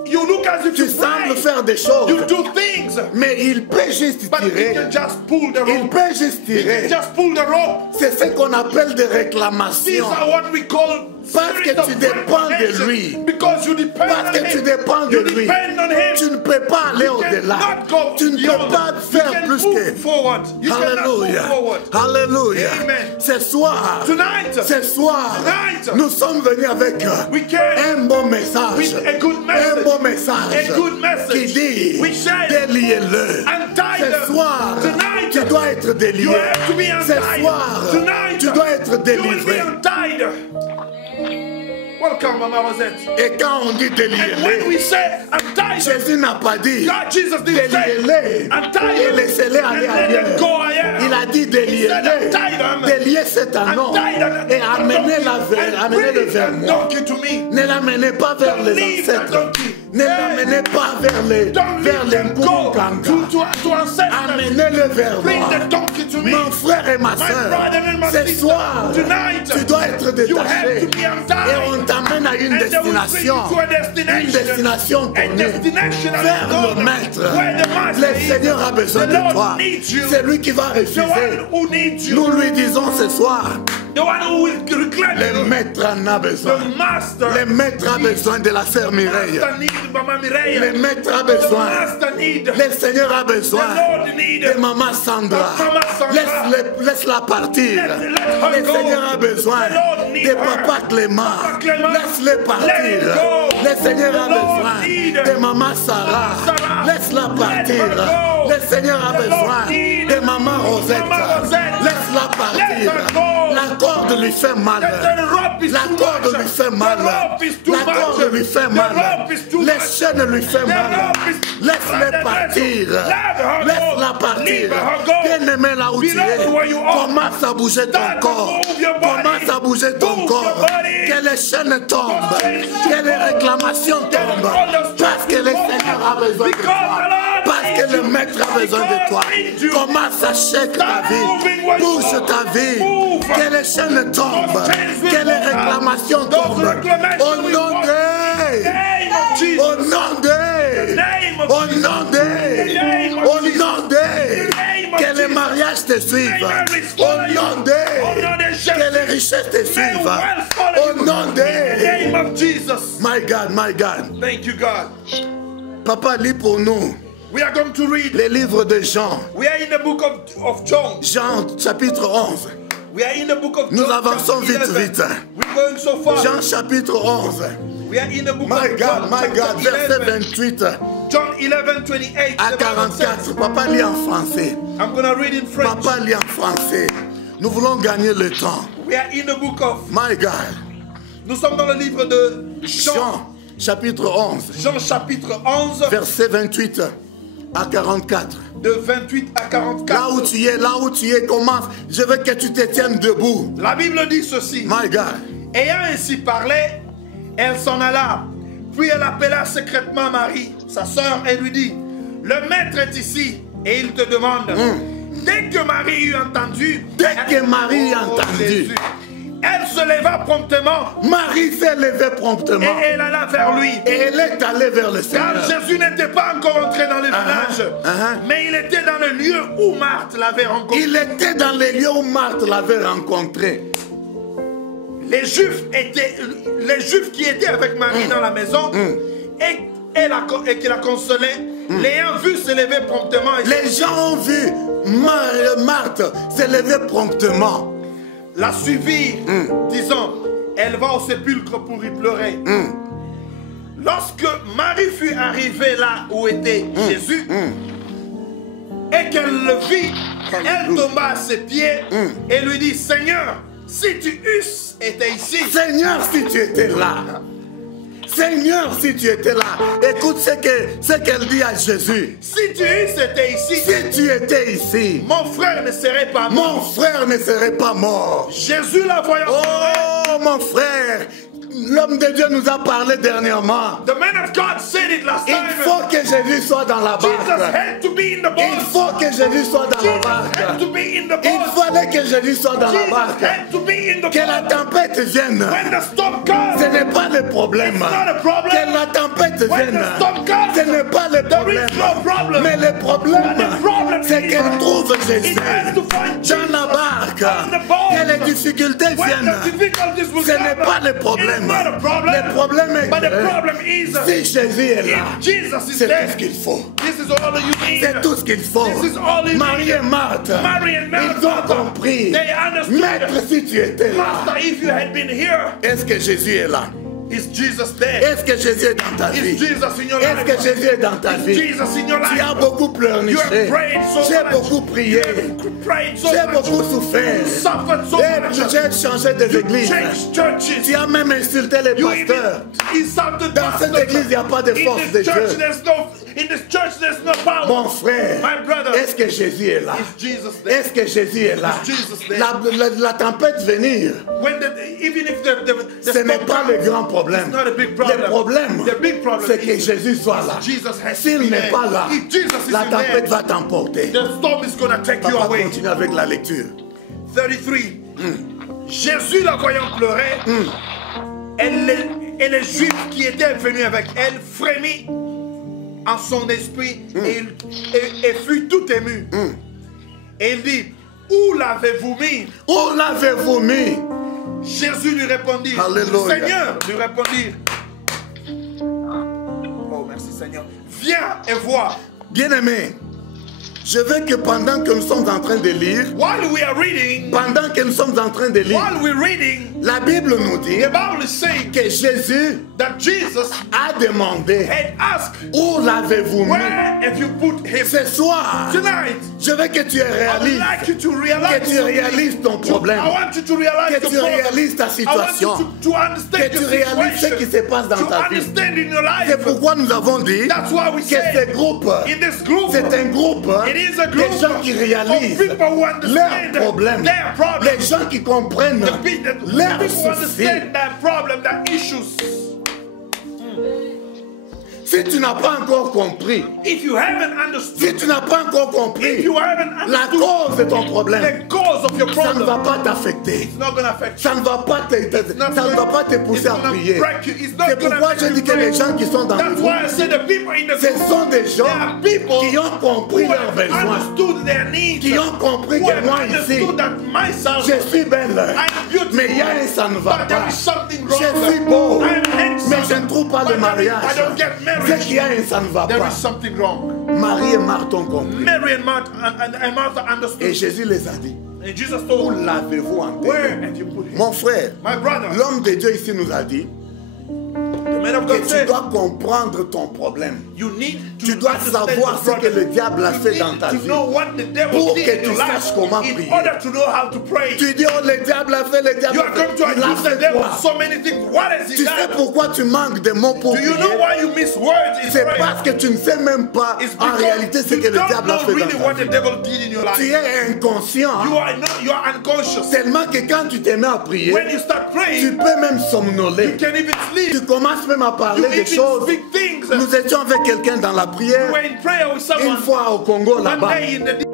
You look as if tu you sembles pray. faire des choses, You do things, mais il peut juste but he tirer. can just pull the Il rope. peut juste He can tirer. just pull the rope. C'est ce qu'on appelle des These réclamations. are what we call Parce que spirit of tu dépends de reclamation. lui. Because you depend Parce on que tu him. dépends de You lui. depend on him. Tu ne peux pas aller au-delà. cannot go Tu ne beyond. peux pas You faire can plus move que... forward. You cannot move Alléluia. forward. Alléluia. Amen. Ce soir, Tonight, nous sommes venus avec we came un bon message. with a good message. Un bon message. A good message. Qui dit, We said, déliez-le. untie Ce them. soir, Tonight, tu dois être délié. you have to be Ce untied. soir, Tonight, tu dois être you will be délivré. untied. Welcome, Mama Rosette. Et quand on dit And when déliez-le, we say untie them, Jésus n'a pas dit God, Jesus didn't say déliez-le untie et them laissez-les and aller let them ailleurs. go ailleurs. Il a dit He said, déliez-le. untie them. Déliez cet anneau Untie them et amenez-le and vers bring moi. the donkey to me. Ne l'amenez pas vers Don't les leave the ancêtres. donkey. Ne l'amenez pas vers les Don't leave them go Ngurukanga. to ancestors. Amenez-le vers Bring moi. the donkey to me. Mon frère et ma My soeur, brother and my ce sister, soir, tonight, tu dois être you have détaché. to be untied. Et on t'amène à une And they will bring destination. you to a destination. Une destination A connue. destination that Vers is le known. maître. Where the master Le is. Seigneur a besoin The de Lord toi. needs you. C'est lui qui va The refuser. one who needs you. Nous lui disons ce soir, The one who will reclaim le you. maître en a besoin. The master. Le maître a besoin de la sœur Mireille. Master need Mama Mireille. Le maître a The besoin. master need. Le Seigneur a The besoin Lord need. de maman Sandra. Maman Sandra. Laisse-la partir. Let her Le go. Seigneur a besoin The Lord need de her. papa Clément. Papa Clément. Laisse-le Let partir. him go. Le Seigneur a The Lord besoin need de maman Sarah. Sarah. Laisse-la partir. Let her go. Le Seigneur a The Lord besoin need de maman Rosette. Maman Rosette. Laisse-la Let her partir. go. La corde lui fait mal. The rope is La too corde much. lui fait mal. The rope is too La much. corde lui fait The mal. rope is too Les much. chaînes lui fait The mal. rope is- Laisse-le partir. Let her go. Laisse-la Leave partir. her go. Bien-aimé là où tu Beloved, where es. you are. Commence à bouger ton Start to corps. move your body. Commence à bouger ton Move corps. your body. Que les chaînes tombent. Those chains Que les réclamations tombent. all those Parce que le Seigneur a besoin de Because toi. the Lord Parce que needs le you. Maître a besoin de Because toi. he needs you. Commence à checker ta Start vie. moving where you Bouge are. ta vie. Move. Que les chaînes tombent. Those chains will Que les fall. réclamations Those tombent. reclamations Au will nom fall. de... Name of Jesus. Au nom de... Name of Au Jesus. nom de... Name of Au Jesus. nom de... Name of Que les Jesus. mariages te suivent. May marriage Au follow you. nom Au nom de... de Que les Jésus. richesses te May suivent. wealth follow Au you. nom In the de... name of Jesus. My God, my God. Thank you, God. Papa, lis pour nous We are going to read. les livres de Jean. We are in the book of John. Jean, chapitre 11. We are in the book of Nous John. avançons chapter vite, 11. vite. We're going so far. Jean, chapitre 11. We are in the book My of God, John. my chapter God. Verset 11. 28 John 11, 28. à the Bible says. 44. Papa, lis en français. I'm going to read in French. Papa, lis en français. Nous voulons gagner le temps. We are in the book of... My God. Nous sommes dans le livre de Jean. Jean, chapitre 11. Jean chapitre 11, Verset 28 à 44. de 28 à 44. Là où tu es, commence. Je veux que tu te tiennes debout. La Bible dit ceci. My God. Ayant ainsi parlé, elle s'en alla. Puis elle appela secrètement Marie, sa sœur, et lui dit, le maître est ici, et il te demande. Dès que Marie eut entendu, Jésus, elle se leva promptement Marie s'est levée promptement. et elle alla vers lui. Et elle est allée vers le Car Seigneur. Jésus n'était pas encore entré dans le village, mais il était dans le lieu où Marthe l'avait rencontré. Il était dans les lieux où Marthe l'avait rencontré. Les Juifs qui étaient avec Marie dans la maison et qui la consolaient, l'ayant vu se lever promptement. Les gens ont vu Marthe se lever promptement. La suivirent, disant, elle va au sépulcre pour y pleurer. Lorsque Marie fut arrivée là où était Jésus, et qu'elle le vit, elle tomba à ses pieds et lui dit, Seigneur, si tu eusses été ici. Seigneur, si tu étais là. Seigneur, si tu étais là. Écoute ce qu'elle dit à Jésus. Si tu eusses été ici. Si tu étais ici. Mon frère ne serait pas mort. Mon frère ne serait pas mort. Jésus la voyant. Oh, mon frère. L'homme de Dieu nous a parlé dernièrement. The man of God said it last time. Il faut que Jésus soit dans la Jesus barque. had to be in the boat. Il faut que Jésus soit dans la Jesus barque. had to be in the Il boat. fallait que Jésus soit dans la Jesus barque. had to be in the Que la boat. tempête vienne. When the storm comes, Ce n'est pas le problème. it's not a problem. Que la tempête When vienne. the storm comes, Ce n'est pas le there problème. is no problem. Mais le problème, But the problem c'est is qu'elle trouve Jésus it has to find dans la barque. on the boat. Que les difficultés When viennent. the difficulties will Ce come, n'est pas le it's problème. not a problem. Le problème est But the que problem is si Jésus est là, if Jesus is c'est there, tout ce qu'il faut. this is all you need. C'est tout ce qu'il faut. This is all you Marie need. et Marthe, Mary and Martha, ils ont compris. they understood. Maître, si tu étais là, Master, if you had been here, est-ce que Jésus est là? is Jesus there? Est-ce que Jésus est dans ta Is vie? Jesus in your Est-ce life? que Jésus est dans ta Is vie? Jesus in your Tu as life? beaucoup You pleurniché. have prayed so J'ai much. beaucoup prié. You have prayed so J'ai much. beaucoup souffert. You suffered so Et much. j'ai changé des You églises. changed churches. Tu as même insulté les You pasteurs. even insulted Dans cette pastors. église, il n'y a pas de In force de this church, Dieu. in this church, there's no power. Mon frère, My brother, est-ce que Jésus est là? is Jesus there? Est-ce que Jésus est là? Is Jesus there? La tempête venir, When even if the ce n'est storm pas comes, le grand problème. it's not a big problem. Le problème, The big problem c'est que is Jésus soit là. Jesus has to S'il be n'est there. pas là, If Jesus la isn't tempête there, va t'emporter. the storm is going to take you Papa, away. continue avec la lecture. 33. Jésus la voyant pleurer, et les Juifs qui étaient venus avec elle frémit en son esprit et fut tout ému. Et il dit, où l'avez-vous mis? Où l'avez-vous mis? Jésus lui répondit, Alléluia. Seigneur lui répondit, oh merci Seigneur, viens et vois. Bien-aimé, je veux que pendant que nous sommes en train de lire, While we are reading, pendant que nous sommes en train de lire, while we're reading, la Bible nous dit the Bible is saying que Jésus that Jesus a demandé, had asked, où l'avez-vous mis? where have you put him? Ce soir, Tonight, je veux que tu I would réalises, like you to realize que tu réalises ton problème, I want you to realize que the tu problem. réalises ta I want situation, you to understand que tu the réalises ce situation. qui se passe dans To ta vie. understand in your life. C'est pourquoi nous avons dit That's why we que say ce groupe, in this group, c'est un groupe it is a group des gens qui of réalisent people who leurs understand problèmes, their problem. les gens qui comprennent The people leurs who soucis. understand their problem, their issues. Si tu n'as pas encore compris, If you haven't si understood, tu n'as pas encore if compris you haven't la understood cause de ton problème, the cause of your ça ne va problem, pas t'affecter. it's not going to affect you. Ça ne va pas ça ne va pas te pousser à prier. C'est pourquoi je dis que les gens qui sont dans le That's groupe, why I say the people in the ce group, sont des there gens are people qui ont compris who leurs have besoins, understood their needs, qui ont compris who que have moi ici, understood that myself, je suis belle, I'm beautiful, mais il y a un ça ne va but there pas. is something wrong. Je suis beau, I'm handsome, mais je ne trouve pas de but mariage. I don't get C'est qu'il y married. a un ça ne va There pas. is something wrong. Marie et Marthe ont compris. Mary and Martha Et understood. Jésus les a dit, And Jesus où told them, l'avez-vous enterré? where have you put him? Mon frère, My brother, l'homme de Dieu ici nous a dit the man of que God tu said, dois comprendre ton problème. you need to Tu dois understand savoir the ce que le problem. diable a You fait need dans ta to vie. know what the devil Pour did que in tu your life saches comment in prier. order to know how to pray. Tu dis, oh le diable a fait, le diable You a are fait. going to Il a accuse the fait devil quoi? of so many things. What has he Tu sais done? pourquoi tu manques de mots pour Do you know prier? why you miss words in C'est prayer? parce que tu ne sais même pas It's en réalité because ce you que le don't diable a know fait really dans ta what the vie. devil did in your Tu life. es inconscient. You are unconscious. Tellement que quand tu te mets à prier, When you start tu praying, peux même you somnoler. can even sleep. Tu commences même à You parler des even choses. speak things. Nous étions avec quelqu'un dans la prière, We're in prayer with une someone fois au Congo one là-bas. day in the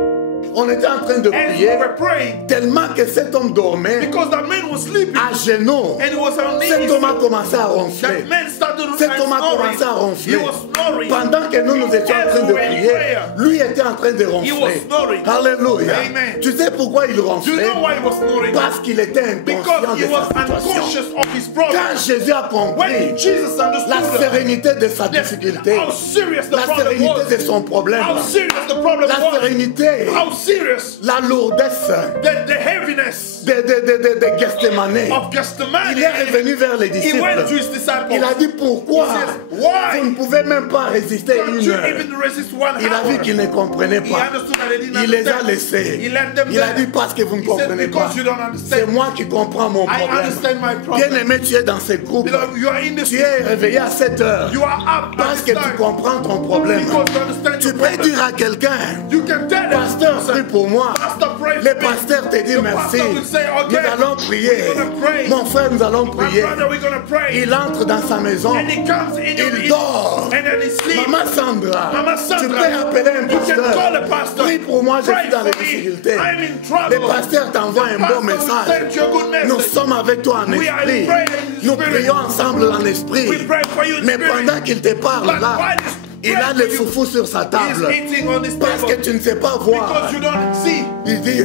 On était en train de as we prier, were praying tellement que cet homme dormait because that man was sleeping à genoux. and he was on Cet knees. homme a commencé à ronfler. That man started Cet homme a snoring. commencé à He ronfler. was snoring. Pendant que nous étions en train de prier, lui était en train de He was ronfler. snoring. Alléluia. Amen. Tu sais pourquoi il Do you ronflait? know why he was snoring? Parce qu'il était inconscient Because he de was sa situation. unconscious of his problem. Quand Jésus a compris When Jesus la understood sérénité de sa difficulté, how serious the la problem sérénité de was, son problème, how serious the problem la was, sérénité, how serious la lourdesse the heaviness de de Gethsemane. of Gethsemane, Il est revenu vers les he disciples. went to his disciples. Il a dit pourquoi He says, why vous ne pouvez même pas résister don't une you heure. even resist 1 Il a vu hour? qu'ils ne comprenaient He pas. understood that they didn't Il les a understand. laissés. He let them Il a there. dit parce que vous ne He said, comprenez pas. because you don't C'est understand. moi qui comprends mon I problème. understand my problem. Bien-aimé, tu es dans ce groupe. Beloved, you are in this Tu es réveillé à 7 heures. You are up Parce at que this tu time. comprends ton problème. Because you understand Tu your peux problem. dire à quelqu'un, You can tell them, pasteur, prie pour moi. Pastor, pray for Le me. pasteur te dit The merci. pastor will say, okay, Nous allons prier. we're gonna pray. Mon frère, nous allons My prier. brother, we're gonna pray. Il entre dans sa maison. And he comes in Il dort. and then he sleeps. Maman Sandra, Mama tu Sandra, peux appeler un you can call pasteur. a pastor. Prie pour moi, je Pray suis dans les for me. difficultés. I'm in trouble. Le pasteur t'envoie un bon Pastor will message. send you a good message. Nous sommes avec toi en We are esprit. praying in Nous spirit. prions ensemble en esprit. We pray for you in Mais spirit. pendant qu'il te parle But là, while he's il praying a for le you, foufou sur sa he's table. eating on this Parce que table. tu ne sais pas voir. Because you don't see. Il dit,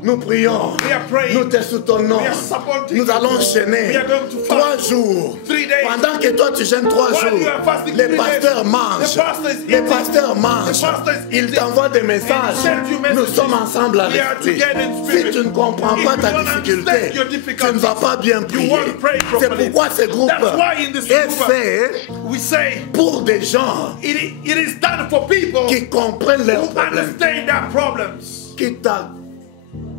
nous prions, We are praying. nous te soutenons, We are supporting. nous allons enchaîner We are going to 3 fast. jours. 3 days. Pendant que toi tu gênes 3 While jours, you are fasting les 3 days, pasteurs the mangent. pastor is Les eating. pasteurs mangent. The pastor is Ils eating. t'envoient des And messages. he sends you Nous messages. sommes ensemble à We are l'esprit. together in Si spirit. tu ne comprends If pas you ta don't difficulté, understand your tu ne difficulties, vas pas bien you prier. won't pray C'est properly. pourquoi ce groupe That's why in this est group, fait we say pour des gens it is done for people qui comprennent leurs who problèmes, understand their problems. qui t'a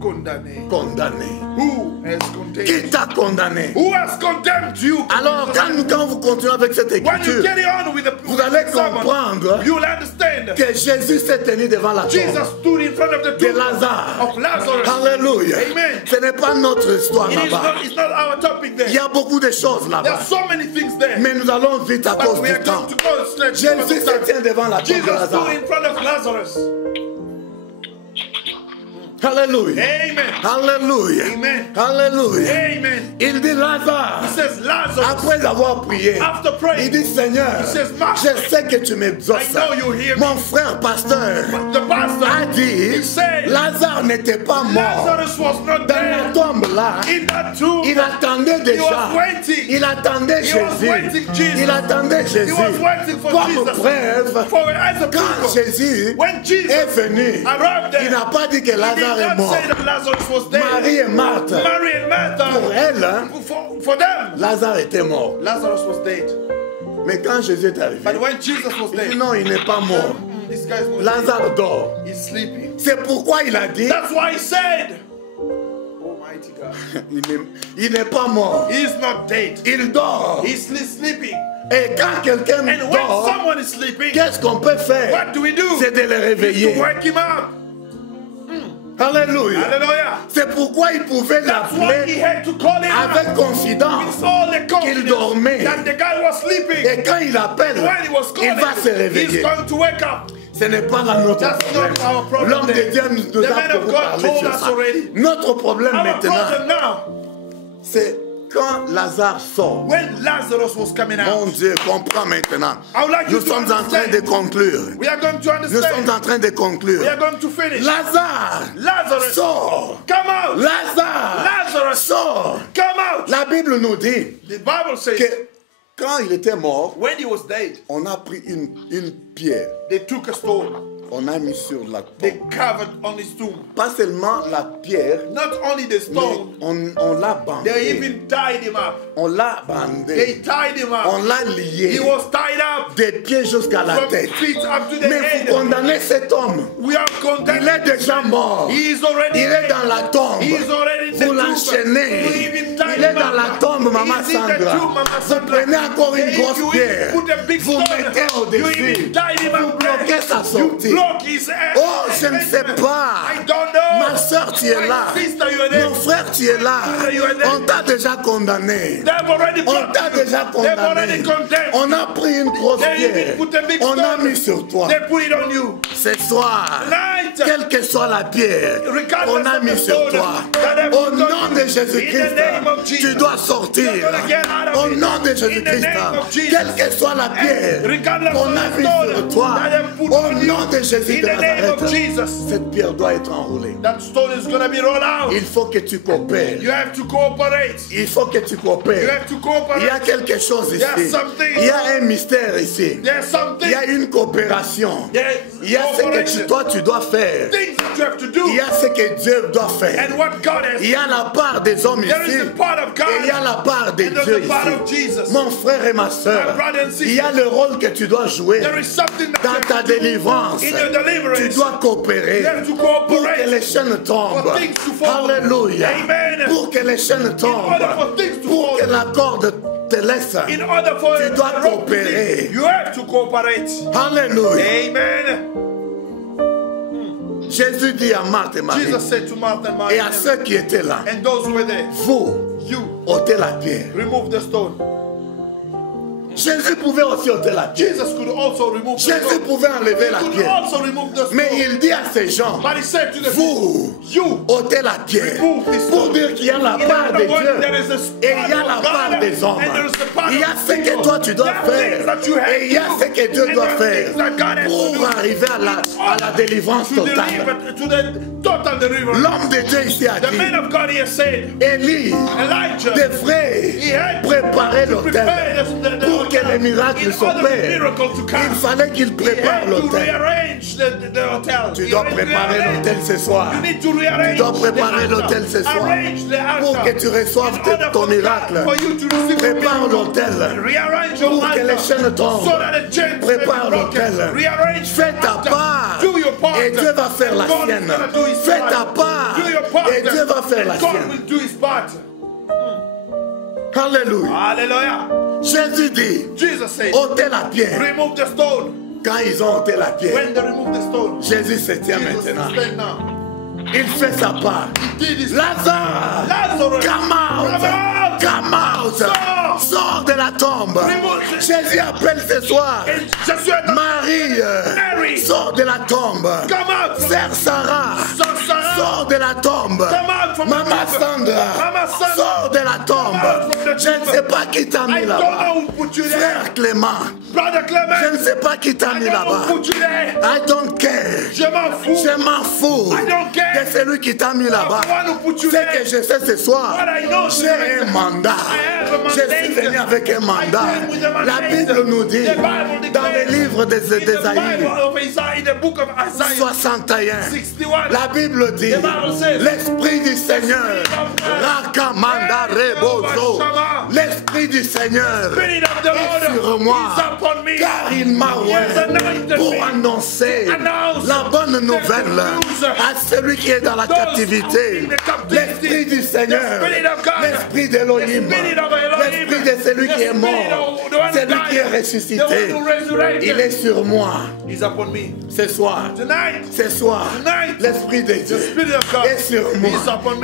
Condemné. condamné. Who has condemned? Qui t'a condamné? Who has condemned you? Alors, quand vous continuez avec cette When you écriture, get on with the vous allez sermon, comprendre you will understand. que Jésus s'est tenu devant la Jesus tombe stood in front of the de tomb Lazare. of Lazarus. Alléluia. Amen. Ce n'est pas notre histoire là-bas. It's not our topic there. Il y a beaucoup de choses There là-bas. are so many things there. Mais nous allons vite à But cause we du are temps. going to go straight to Jésus the se tient devant la tombe Jesus de stood Lazare. in front of Lazarus. Alléluia. Amen. Alléluia. Amen. Alléluia. Amen. Il dit Lazare. He says, Lazarus, Après avoir prié, after praying, il dit Seigneur, he says, Master, je sais que tu m'exauces. I know you hear me. Mon frère pasteur The pastor, a dit, he said, Lazare n'était pas mort. Lazarus was not Dans la there. tombe là, In that tomb, il attendait déjà. was waiting. Il attendait He was Jésus. waiting Jesus. Il attendait He Jésus. was waiting for Comme Jesus. preuve, For as a quand people, Jésus when Jesus est venu, arrived there, il n'a pas dit que he Lazare did est not mort. say that Lazarus was dead. Marie et Marthe, Mary and Martha, pour elle, hein, for them, Lazare était mort. Lazarus was dead. Mais quand Jésus est arrivé, But when Jesus was il dit dead, non, il n'est pas mort. this guy's not dead. Lazare dort. He's sleeping. C'est pourquoi il a dit, That's why he said, Almighty God, il n'est pas mort. he's not dead. Il dort. He's sleeping. Et quand quelqu'un And when dort, someone is sleeping, qu'est-ce qu'on peut faire? what do we do? C'est de le To réveiller. wake him up. Alléluia. Hallelujah. C'est pourquoi il pouvait That's why he l'appeler had to call him avec up. confidence. With all the qu'il dormait. confidence that the guy was sleeping. Et quand il appelle, When he was il va se calling, he's réveiller. going to wake up. Ce n'est pas là notre That's problème. not our problem. L'homme de Dieu nous The a man of beaucoup God parlé told sur us ça. already. Notre problème Our maintenant, problem now, c'est quand Lazare sort. when Lazarus was coming Mon out, Dieu, comprends maintenant. I would like you Nous to sommes en train understand. de conclure. We are going to Nous sommes understand. en train de conclure. We are going to finish. Lazare Lazarus, sort. come out. Lazare Lazarus, sort. come out. La Bible nous dit The Bible says que quand il était mort, when he was dead, on a pris une pierre, they took a stone. on a mis sur la They tombe. covered on his tomb. Pas seulement la pierre, Not only the mais stone, on l'a bandé. they even tied him up. On l'a They bandé. tied him On up. l'a He lié was tied up des pieds jusqu'à la from tête. feet up to the Mais vous head. condamnez cet homme. We are Il condemned. est déjà mort. He is already Il est dead. dans la tombe. He is already in the Vous tomb. l'enchaînez. You even tie Il est him dans up. la tombe, Maman He is in the Sandra. tomb, Mama Vous Sandra. prenez encore une If grosse you pierre. even put a big Vous stone, mettez you au-dessus. even tied him Vous up. bloquez sa You sortie. block his Oh, je ne sais pas. I don't know. Ma soeur, tu es là. My sister, you are there. Mon frère, tu es là. You are there. On t'a déjà condamné. They've already On blocked t'a you. déjà They've condamné. already condemned. On a pris une grosse They pierre. even put a big On a stone. mis sur toi. They put it on you. Ce soir, Tonight, quelle que soit la pierre regardless qu'on a of mis the sur stone toi, that they au put on nom you, de Jésus-Christ, tu dois sortir. Au nom de Jésus-Christ, quelle que soit la pierre qu'on a mise sur toi, au nom de Jésus de Nazareth, cette pierre doit être enroulée. Il faut que tu coopères. Il faut que tu coopères. Il y a quelque chose ici. Il y a un mystère ici. Il y a une coopération. Il y a ce que toi tu dois faire. Il y a ce que Dieu doit faire. Il y a la part des hommes ici. Et il y a la part de Dieu ici. Mon frère et ma soeur, il y a le rôle que tu dois jouer dans ta délivrance. Tu dois coopérer pour que les chaînes tombent. Alléluia. Pour que les chaînes tombent. Pour que la corde te laisse. Tu dois coopérer. Alléluia. Amen. Jésus dit à Marthe et Marie et à ceux qui étaient là, vous ôtez la pierre. Remove the stone. Jésus pouvait aussi ôter la pierre. Jésus pouvait enlever la pierre. Mais il dit à ces gens, vous ôtez la pierre. Pour dire qu'il y a la part de Dieu et il y a la part des hommes. Il y a ce que toi tu dois faire et il y a ce que Dieu doit faire pour arriver à la délivrance totale. L'homme de Dieu ici a dit, Élie devrait préparer l'autel pour que les miracles s'opèrent. Il fallait qu'il prépare l'autel. Tu dois préparer l'autel ce soir. Tu dois préparer l'autel ce soir pour que tu reçoives ton miracle. Prépare l'autel pour que les chaînes tombent. Prépare l'autel. Fais ta part et Dieu va faire la sienne. Fais ta part et Dieu va faire la sienne. Alléluia. Jésus dit, ôtez la pierre. Quand ils ont ôté la pierre, Jésus se tient maintenant. Il fait sa part. Lazare, come out. Sors de la tombe. Jésus appelle ce soir. Marie, sors de la tombe. Sœur Sarah, sors de la tombe. Maman Sandra, sors de la tombe. Je ne sais pas qui t'a mis là-bas. Frère Clément, je ne sais pas qui t'a mis là-bas. I don't care. Je m'en fous de celui qui t'a mis là-bas. Ce que je sais ce soir, j'ai un mandat. Je suis venu avec un mandat. La Bible nous dit, dans le livre d'Ésaïe 61, la Bible dit, l'Esprit du Seigneur, Rakamanda Rebozo, l'Esprit du Seigneur est sur moi, car il m'a oint pour annoncer la bonne nouvelle à celui qui est dans la captivité. L'Esprit du Seigneur, l'Esprit d'Élohim, l'Esprit de celui qui est mort, celui qui est ressuscité, il est sur moi. Ce soir, l'Esprit de Dieu est sur moi.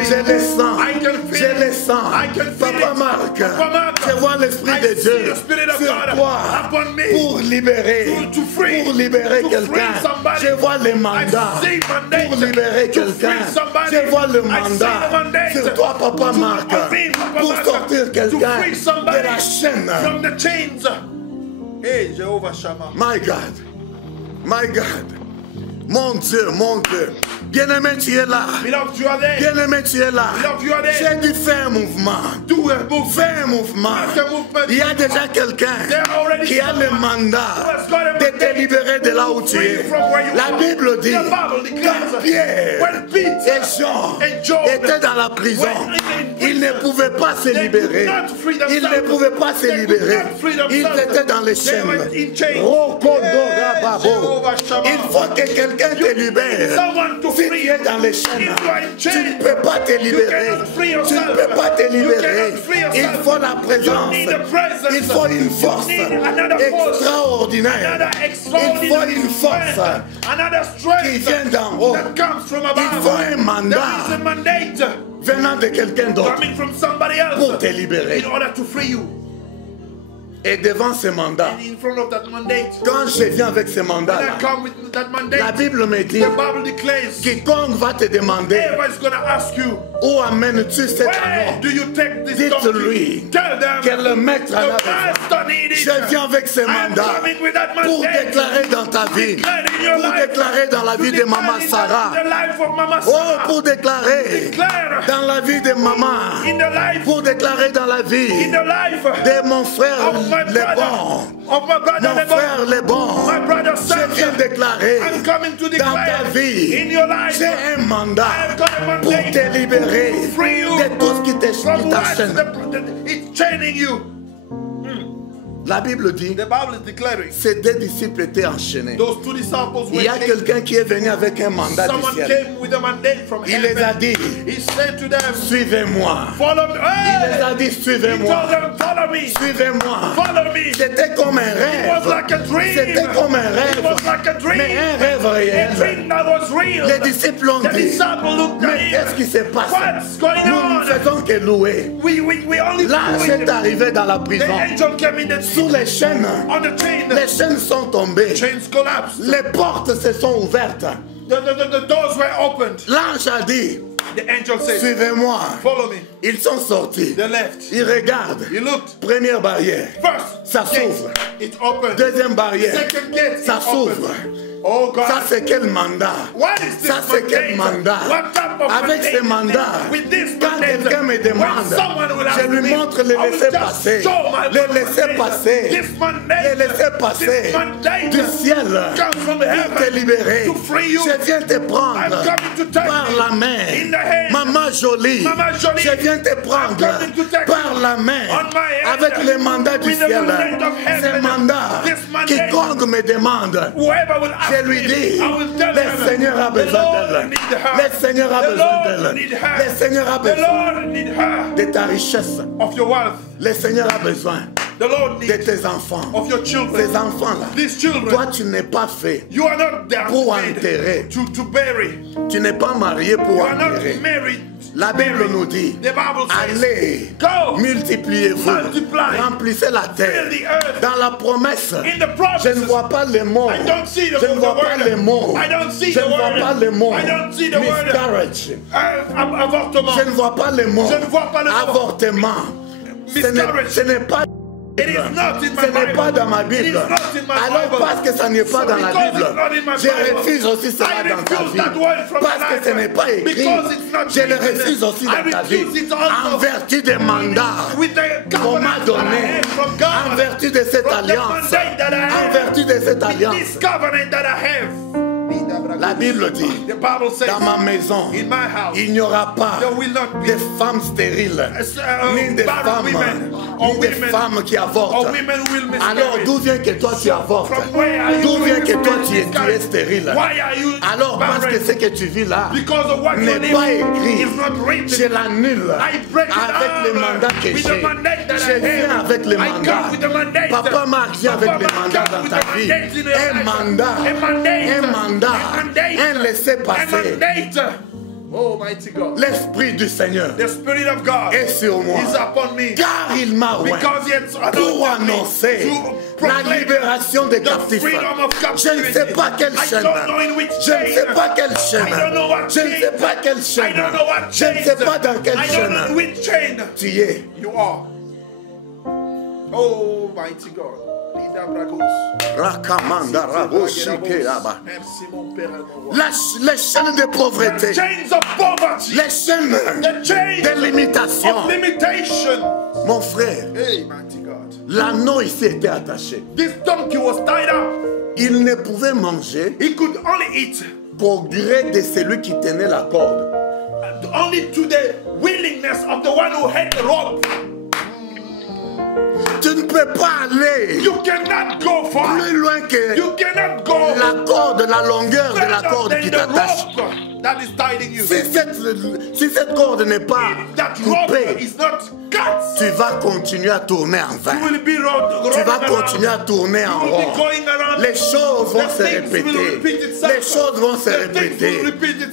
Je le sens, Papa Marc, je vois l'Esprit de Dieu sur toi pour libérer quelqu'un. Je vois le mandat pour libérer quelqu'un. Je vois le mandat sur toi, Papa Marc, pour sortir quelqu'un de la chaîne. My God, my God, mon Dieu, mon Dieu. Bien-aimé, tu es là. Bien-aimé, tu es là. J'ai dit fais un mouvement. Fais un mouvement. Il y a déjà quelqu'un qui a le mandat de te libérer de là où tu es. La Bible dit quand Pierre et Jean étaient dans la prison, ils ne pouvaient pas se libérer. Ils ne pouvaient pas se libérer. Ils étaient dans les chaînes. Il faut que quelqu'un te libère. Si tu es dans les chaînes, tu ne peux pas te libérer. Tu ne peux pas te libérer. Il faut la présence. Il faut une force extraordinaire. Il faut une force qui vient d'en haut. Il faut un mandat venant de quelqu'un d'autre pour te libérer. Et devant ce mandat, and in front of that mandate, quand je viens avec ce when mandat, I come with that la mandate, Bible me dit, the Bible declares, quiconque va te demander, everybody's going to ask you, où amènes-tu cet where anneau? do you take this donkey? Dites-lui Tell them, que le maître en a the besoin. master need it. Je viens avec ce I'm mandat coming with that pour mandate. déclarer dans ta vie, Declare in your pour life, déclarer dans la vie de Maman Sarah, the life of Mama oh, Sarah. pour déclarer Declare dans la vie de maman, in the life, pour déclarer dans la vie in the life de mon frère of my les bons, brother, of my brother, mon frère les bons. my brother Je viens Samuel. déclarer I'm coming to dans ta declare vie, in your life, j'ai un mandat I've got a pour mandate te libérer free you de tout ce qui from what t'enchaîne. it's chaining you. La Bible dit, The Bible is declaring ces deux disciples étaient enchaînés. those two disciples were Il y a chained. quelqu'un qui est venu avec un mandat du Someone ciel. came with a mandate from Il les a heaven. dit, He said to them, suivez-moi. follow me. Il les Hey! a dit, He suivez-moi. told them, follow me. Suivez-moi. Follow me. C'était comme un It rêve. was like a dream. C'était comme un It rêve. was like a dream. Mais un rêve A réel. dream that was real. Les disciples ont The dit, disciples looked at mais qu'est-ce qui him. se passe? What's going Nous ne on? faisons que louer. We only L'ange do est it. arrivé dans la The prison. angel came in the Sous les chaînes, on the chain. les chaînes sont tombées. Chains collapsed. Les portes se sont ouvertes. The doors were opened. L'ange a dit, The angel said, suivez-moi. follow me. Ils sont sortis. They left. Ils regardent. He looked. Première barrière. First, Ça gate, s'ouvre. it opened. Deuxième barrière. Second gate, Ça it s'ouvre. opened. Oh God. Ça c'est quel mandat? What is this Ça c'est quel mandat? What type of Avec mandate ce is mandat, this? With this quand mandate, quelqu'un me demande, when someone will je ask lui me, montre les I will laisser just passer. show my Les laisser mandate. passer. This mandate, Les laisser passer. this mandate Du ciel. comes from Pour te heaven libérer. to free you. Je viens te prendre I'm coming to take par you la main. in the hand. Maman jolie. Maman jolie. Je viens te prendre I'm coming to take par la main. on my hand. Avec le mandat du With the ciel. mandate of Ce heaven. mandat. This mandate. Quiconque me demande. Whoever will ask Je lui me, dis, I will tell le them, Seigneur a the besoin Lord d'elle. need her. Le Seigneur a The besoin Lord d'elle. need her. Le Seigneur a The besoin Lord need her. de ta richesse. Of your wealth. Le Seigneur a besoin The Lord de needs tes enfants. of your children. Ces enfants-là. These children. Toi, tu n'es pas fait You are not there pour enterrer. to bury. Tu n'es pas marié You pour are not enterrer. married. La Bible nous dit, The Bible says, allez, go, multipliez-vous, multiply, remplissez la terre. fill the earth. Dans la promesse, In the je ne promises, vois pas les mots. I don't see the Je ne vois word. pas les mots. I don't see Je the ne vois word. pas les mots. I don't see the word. Miscarriage. Avortement. Je ne vois pas les mots. Je ne vois pas le mot. Avortement. Miscarriage. Ce n'est pas. It is not in my Ce n'est Bible. pas dans ma It Bible. is not in my Alors Bible. parce que ça n'est pas So dans la because Bible, it's not in my je Bible, refuse aussi I cela dans ta refuse vie. that word from Parce my que ce life. n'est pas écrit. Because it's not Je le written. refuse aussi I dans ta vie. refuse it also. En vertu des mandats With the qu'on m'a covenant that I donné, have from God. en vertu de cette From the alliance, mandate that I en have. vertu de cette With alliance, this covenant that I have. la Bible dit, The Bible says, dans ma maison, in my house, il n'y aura pas there will not be de femmes stériles, ni de barren femmes, women, or ni de women, femmes qui or avortent. women will miscarry. Alors d'où vient que toi tu avortes? From where are you D'où vient que toi tu miscarry? es stérile? Why are you Alors parce que barren? ce que tu vis là Because of what you n'est live pas écrit. is not written. Je l'annule I break it avec down les mandats que with j'ai. the mandate that Je I viens have. avec les I mandats. come with the mandate. Papa Marc vient avec Papa les Marc mandats comes dans with ta the vie. mandate in your Un life. mandat. A mandate. Un mandat. A mandate. Un laissez-passer. A mandate. Oh, mighty God. L'Esprit du Seigneur The Spirit of God est sur moi. is upon me. Car il m'a oint Because it's pour annoncer la libération des captifs. freedom of Je ne sais pas quelle I chaîne. don't know in which Je ne sais chain. pas quelle chaîne. I don't know what Je ne chain. sais pas quelle I chaîne. don't know what Je ne chain. sais pas dans quelle I don't know chaîne which chain tu es. you are. Oh, mighty God. Lida Bragos. Rakamanda raboshike là-bas. Merci mon Père et mon roi. Les chaînes de pauvreté. Chains of poverty. Les chaînes The chains de limitation. of limitation. Mon frère, Hey, mighty God. l'anneau ici était attaché. This donkey was tied up. Il ne pouvait manger He could only eat qu'au gré de celui qui tenait la corde. only to the willingness of the one who had the rope. Tu ne peux pas aller You cannot go far. plus loin que You cannot go la corde, la longueur de la further corde than qui the t'attache. rope that is tying you. Si cette corde n'est pas That rope coupée, is not cut. tu vas continuer à tourner en vain. You will be Tu vas continuer à tourner en You will be rond. going around les choses vont se répéter. Les choses vont se répéter.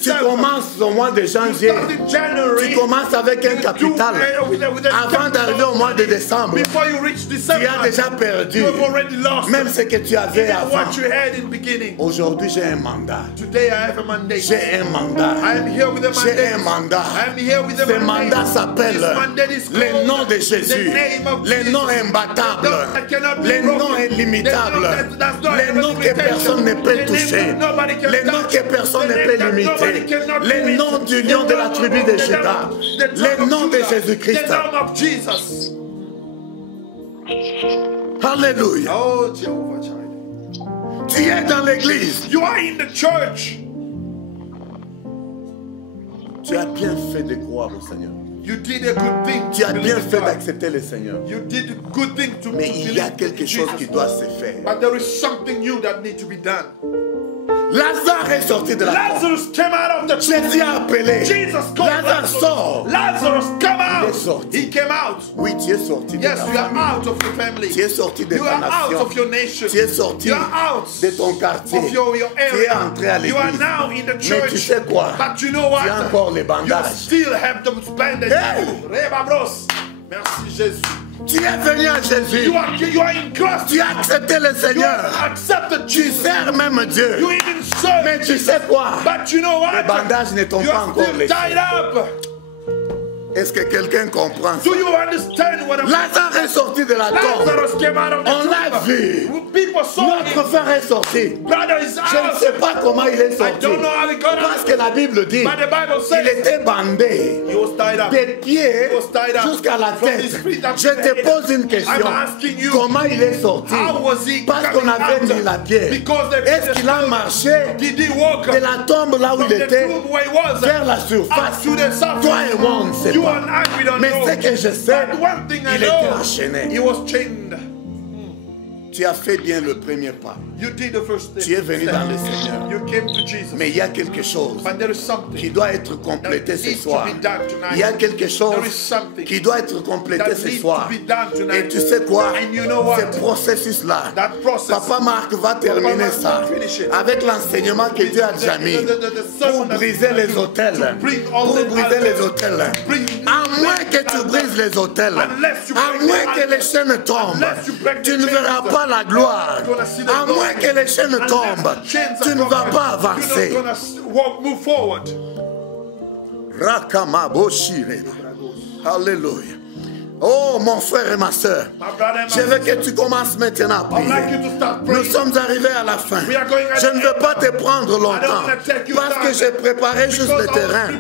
Tu commences au mois de janvier. Tu commences avec un capital. Avant d'arriver au mois de décembre, tu as déjà perdu même ce que tu avais avant. Aujourd'hui, j'ai un mandat. J'ai un mandat. J'ai un mandat. Ce mandat s'appelle le nom de Jésus. Le nom imbattable. Le nom illimitable. Le nom que personne ne peut toucher. Le nom que personne ne peut limiter. Le nom du lion de la tribu de Juda. Le nom de Jésus-Christ. Alléluia. Oh, Jehovah Jireh. Tu es dans l'église. You are in the church. Tu as bien fait de croire au Seigneur. You did a good thing. Tu as bien fait d'accepter le Seigneur. You did a good thing to Mais il y a quelque chose qui doit se faire. But there is something new that needs to be done. Lazare est sorti de la tombe. Lazarus came out of the tomb. Jésus a appelé. Jesus called Lazare sort. Lazarus come Il est out. sorti. He came out. Oui, tu es sorti de Yes, ta you are famille. out of your family. Tu es sorti de You ta are out nation. of your nation. Tu es sorti You are out de ton quartier. of your Tu es area. entré à You are l'église. now in the Mais church. tu sais quoi? But you know what? Tu as encore les You bandages. still have the bandage. Hey! Reba bros. Merci Jésus. Tu es venu à Jésus. You are in Christ. Tu as accepté le You Seigneur. have accepted Tu Jesus. sers même Dieu. You even serve. Mais tu sais quoi? But you know what? Les bandages ne t'ont You pas are encore still laissé. tied up. Est-ce que quelqu'un comprend ça? Do you understand what I'm Lazare est sorti de la tombe. Lazarus came out of the On l'a tomb. vu. People saw Notre him. frère est sorti. Brother is Je ne out. sais pas comment il est I sorti. don't know how he got Parce out. que la Bible dit But the Bible qu'il says était bandé he was tied up. des pieds He was tied up jusqu'à la from his tête. feet up Je to the te head. pose une question. I'm asking you, Comment il est sorti? how was he Parce qu'on coming avait out? mis la pierre. Because they Est-ce qu'il a marché did he walk de la tombe là où from il the était tomb where he was vers la up surface? to the surface? Toi et moi, on ne sait You pas. and I, we don't Mais know. ce que je sais, But one thing I il était know, enchaîné. he was chained. Tu as fait bien le premier pas. You did the first thing. Tu es venu dans le Seigneur. You came to Jesus. Mais il y a quelque chose But there is something qui doit être complété ce needs to soir. be done tonight. Il y a quelque chose There is something qui doit être complété that ce needs soir. to be done tonight. Et tu sais quoi? And you know what? Ce processus-là, That process. Papa Marc va terminer Marc ça will finish it. avec l'enseignement que Dieu a déjà mis pour briser les autels. Pour briser les autels. À moins que tu brises les autels, à moins que les chaînes tombent, tu ne verras pas la gloire. À moins que les chaînes tombent, tu ne vas pas avancer. Move forward. Rakamaboshire. Alléluia. Oh mon frère et ma soeur, je veux que tu commences maintenant à prier. Nous sommes arrivés à la fin. Je ne veux pas te prendre longtemps parce que j'ai préparé juste le terrain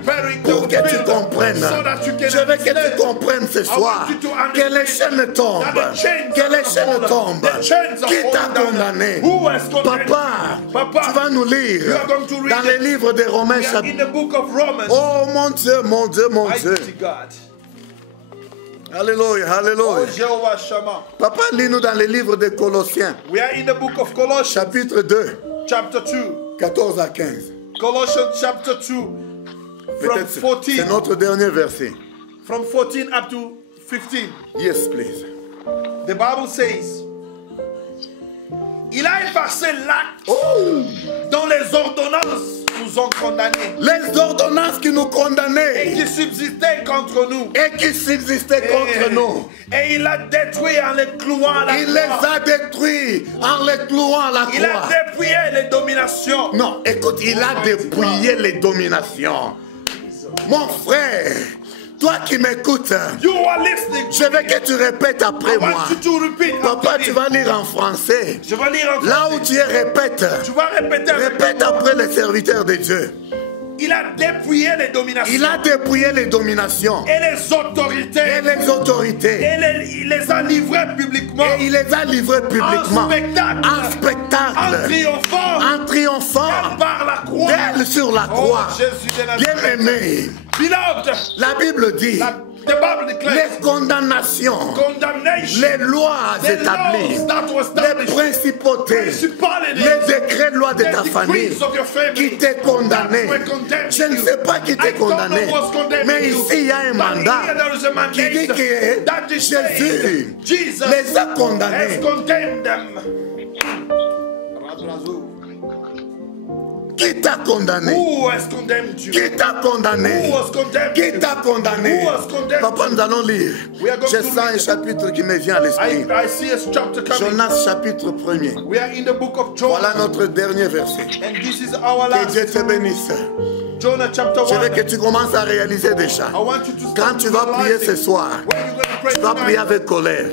pour que tu comprennes. Je veux que tu comprennes ce soir que les chaînes tombent. Que les chaînes tombent. Qui t'a condamné? Papa, tu vas nous lire dans les livres de Romains. In the book of Romans. Oh mon Dieu, mon Dieu, mon Dieu. Mighty God. Alléluia, Oh, alléluia. Jehovah Shammah. Papa, lis-nous dans les livres de Colossiens, We are in the book of Colossians, chapitre 2, chapter 2. 14 à 15. Colossians chapter 2, from Peut-être c'est 14, notre dernier verset. from 14 up to 15. Yes, please. The Bible says, il a effacé l'acte Oh! dont les ordonnances nous ont condamnés Les ordonnances qui nous et condamnaient qui subsistaient contre nous. et qui subsistaient contre nous, Et il a détruit en les clouant à la il les croix. a détruits en les clouant à la Il a croix. dépouillé les dominations. Non, écoute, il a dépouillé les dominations. Mon frère, toi qui m'écoutes, You are listening. je veux que tu répètes après I moi. want you to repeat Papa, after tu me. vas lire en français. Je vais lire en Là français. où tu es, répète. Tu vas répéter avec Répète moi. après les serviteurs de Dieu. Il a dépouillé les dominations. Il a dépouillé les dominations Et les autorités. et les autorités. Et il les a livrés publiquement. Et il les a livrés publiquement En spectacle. en spectacle, En triomphant. en triomphant Par la croix. d'elle sur la Oh, croix. Jésus de Nazareth. Bien-aimé, Beloved, la Bible dit the Bible declares les condamnations, condemnation. les lois The établies, laws that were les established. principautés, Principalities. les décrets de loi de ta The famille decrees of your family qui t'est condamné. that were condemned Je ne you. sais pas qui I t'est don't know condamné, what's condemning mais you. ici il y a un But mandat here there is a mandate qui dit que that is Jésus saying Jesus les a has condamnés. condemned them. Qui t'a condamné? Who has condemned you? Qui t'a condamné? Who has condemned Qui you? t'a condamné? Who has condemned Papa, nous allons lire. We are going Je to sens un read. chapitre qui me vient à l'esprit. I see a chapter coming. Jonas chapitre 1er. We are in the book of Voilà Jonah. notre dernier verset. And this is our Que Dieu last. te bénisse. Jonah chapter Je veux 1. que tu commences à réaliser déjà. I want you to Quand start tu vas prier ce realizing soir, when you're going to pray tu vas prier tonight. avec colère.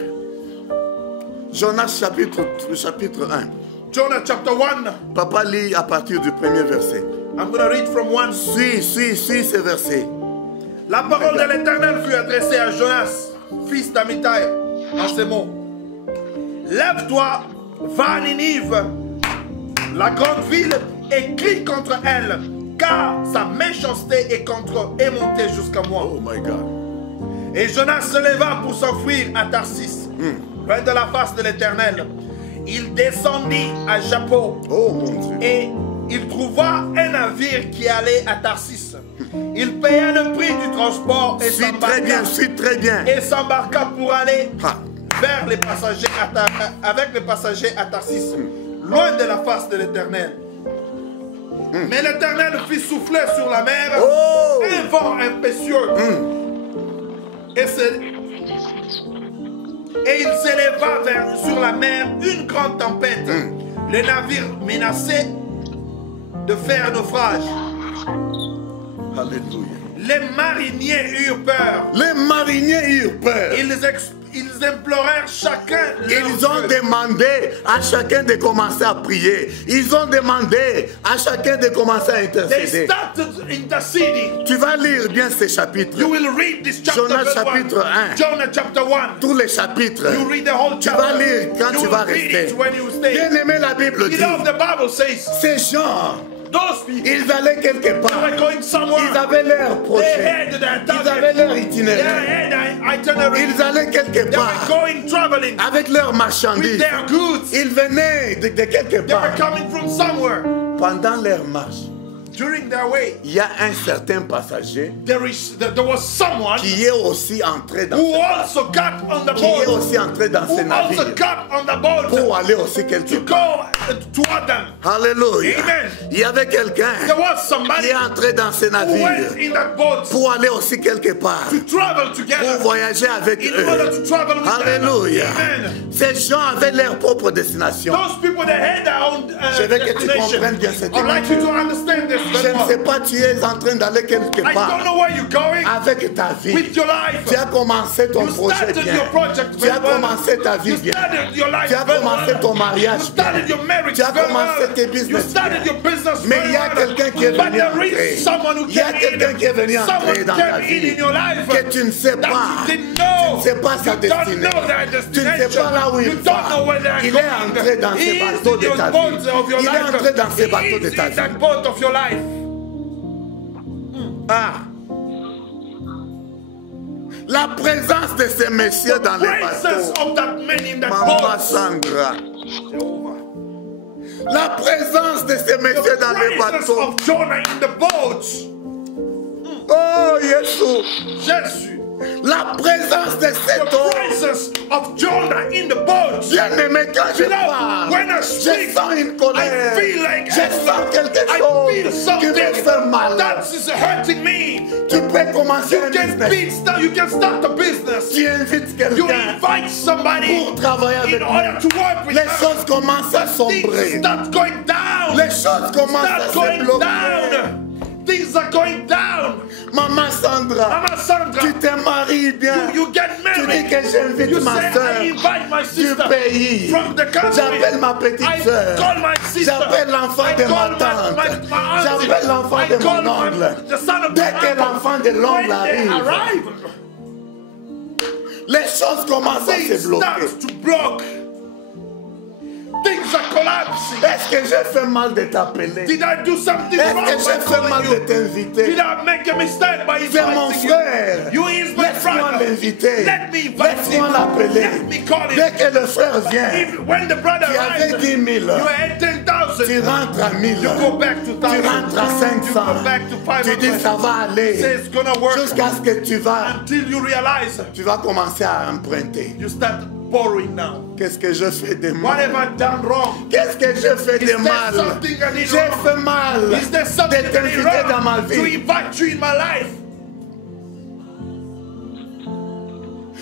Jonas chapitre 1. Jonah chapter 1. Papa lit à partir du premier verset. I'm going to read from 1. Suis ce verset. La parole de l'Éternel fut adressée à Jonas, fils d'Amittai, en ces mots. Lève-toi, va à Ninive, la grande ville, et crie contre elle, car sa méchanceté est montée jusqu'à moi. Oh my God. Et Jonas se leva pour s'enfuir à Tarsis, loin de la face de l'Éternel. Il descendit à Jappo. Oh mon Dieu. Et il trouva un navire qui allait à Tarsis. Il paya le prix du transport et Suis très bien, suis très bien. s'embarqua pour aller Ah. vers les passagers avec les passagers à Tarsis, loin de la face de l'Éternel. Mais l'Éternel fit souffler sur la mer Oh. un vent impétueux. Et il s'éleva sur la mer une grande tempête. Le navire menaçait de faire naufrage. Alléluia. Les mariniers eurent peur. Les mariniers eurent peur. Ils implorèrent chacun leur Ils ont Dieu. demandé à chacun de commencer à prier. Ils ont demandé à chacun de commencer à They intercéder. started interceding. Tu vas lire bien ces chapitres. You will read this chapter Jonas verse chapitre 1. 1. Jonah chapter 1. Tous les chapitres. You read the whole Tu chapter. vas lire quand You tu will vas read rester. it when you stay. Bien aimé, la Bible You dit, know the Bible says ces gens, those people ils allaient quelque they part. were going somewhere. Ils avaient leur They projet. had their Ils avaient target. leur They itinéraire. had an itinerary. Ils allaient quelque They were part going traveling avec leurs with marchandises. their goods. Ils venaient de quelque They were part. coming from somewhere. Pendant leur marche, During their way, il y a un certain passager there was someone qui est aussi entré dans who ce also got on the qui est boat. aussi entré dans ce Who also navire got on the boat pour aller aussi quelque to part. go toward them. Alléluia. Amen. Il y avait quelqu'un There was qui somebody est entré dans ce who went navire in that boat pour aller aussi quelque part, to travel pour together voyager avec in order eux. to travel with Alléluia. them. Amen. Ces gens avaient leur propre destination. Those people that had their own Je veux que tu destination. comprennes bien cette I'd like you to understand this. Je very ne well. sais pas, tu es en train d'aller quelque I don't part know where you're going avec ta vie. with your life. Tu as commencé ton You projet started bien. your project Tu as very well. commencé ta vie You bien. started your life Tu as very commencé well. ton mariage You started bien. your marriage Tu as very commencé well. tes You business started bien. your business Mais very il y a well. quelqu'un qui est But venu there entrer. is someone who Il y a came quelqu'un qui est venu in. entrer Someone dans ta came in vie your life que tu ne sais that pas. you didn't Tu know. ne sais pas sa You don't destinée. know their Tu ne sais destination. pas là où You il va. don't know where they're Il going. est entré dans He ces is bateaux in de your ta boat vie. of your Il est life. entré dans ces He bateaux de is ta in that vie. boat of your life. Ah. La présence de ces messieurs dans les Presence bateaux. of that man in that Mama boat. Sandra. Jehovah. La présence de ces messieurs dans les The presence bateaux. of Jonah in the boat. Oh, Jésus. Jésus. La présence de The cet homme. presence of Jonah in the boat. Bien-aimé, quand je You know, parle, when I je speak, sens une colère. I feel like Je sens quelque I feel chose qui me fait something mal. that is hurting me. Tu peux commencer un You can business. start a business. Tu invites You quelqu'un invite somebody pour travailler avec in order lui. to work with Les them. choses commencent à Things sombrer. start going down. Les choses commencent à Start se going bloquer. down. Things are going down. Maman Sandra, Mama Sandra, tu te maries bien. you get Tu dis married. que j'invite You ma say, I soeur invite my du sister pays. from the country. J'appelle ma petite I soeur. call my sister. J'appelle l'enfant I de call ma my tante. auntie. J'appelle l'enfant I de call mon my- oncle. the son of Dès my que uncle. l'enfant de l'oncle When they arrive, arrive, les choses commencent à things se bloquer. start to block. Things are collapsing. Est-ce que j'ai fait mal de t'appeler? Did I do something Est-ce wrong que by j'ai fait mal calling de you? t'inviter? Did I make a mistake by C'est mon inviting frère. you? You is my Laisse-moi brother. l'inviter. Let me invite Laisse-moi him. l'appeler. Let me call him. Dès que le frère vient, When the brother tu avais arrives, 10 000. you had 10,000. Tu rentres à 1000. You go back to Tu 1000. rentres à 500. You go back to 500. Tu dis ça va aller. Say it's gonna work. Jusqu'à ce que tu vas commencer à emprunter. You start borrowing now. Qu'est-ce que je fais de What mal? have I done wrong? Qu'est-ce que je fais Is de there mal? something I did J'ai wrong? fait mal Is there something de I did t'inviter dans ma wrong to vie. invite you in my life?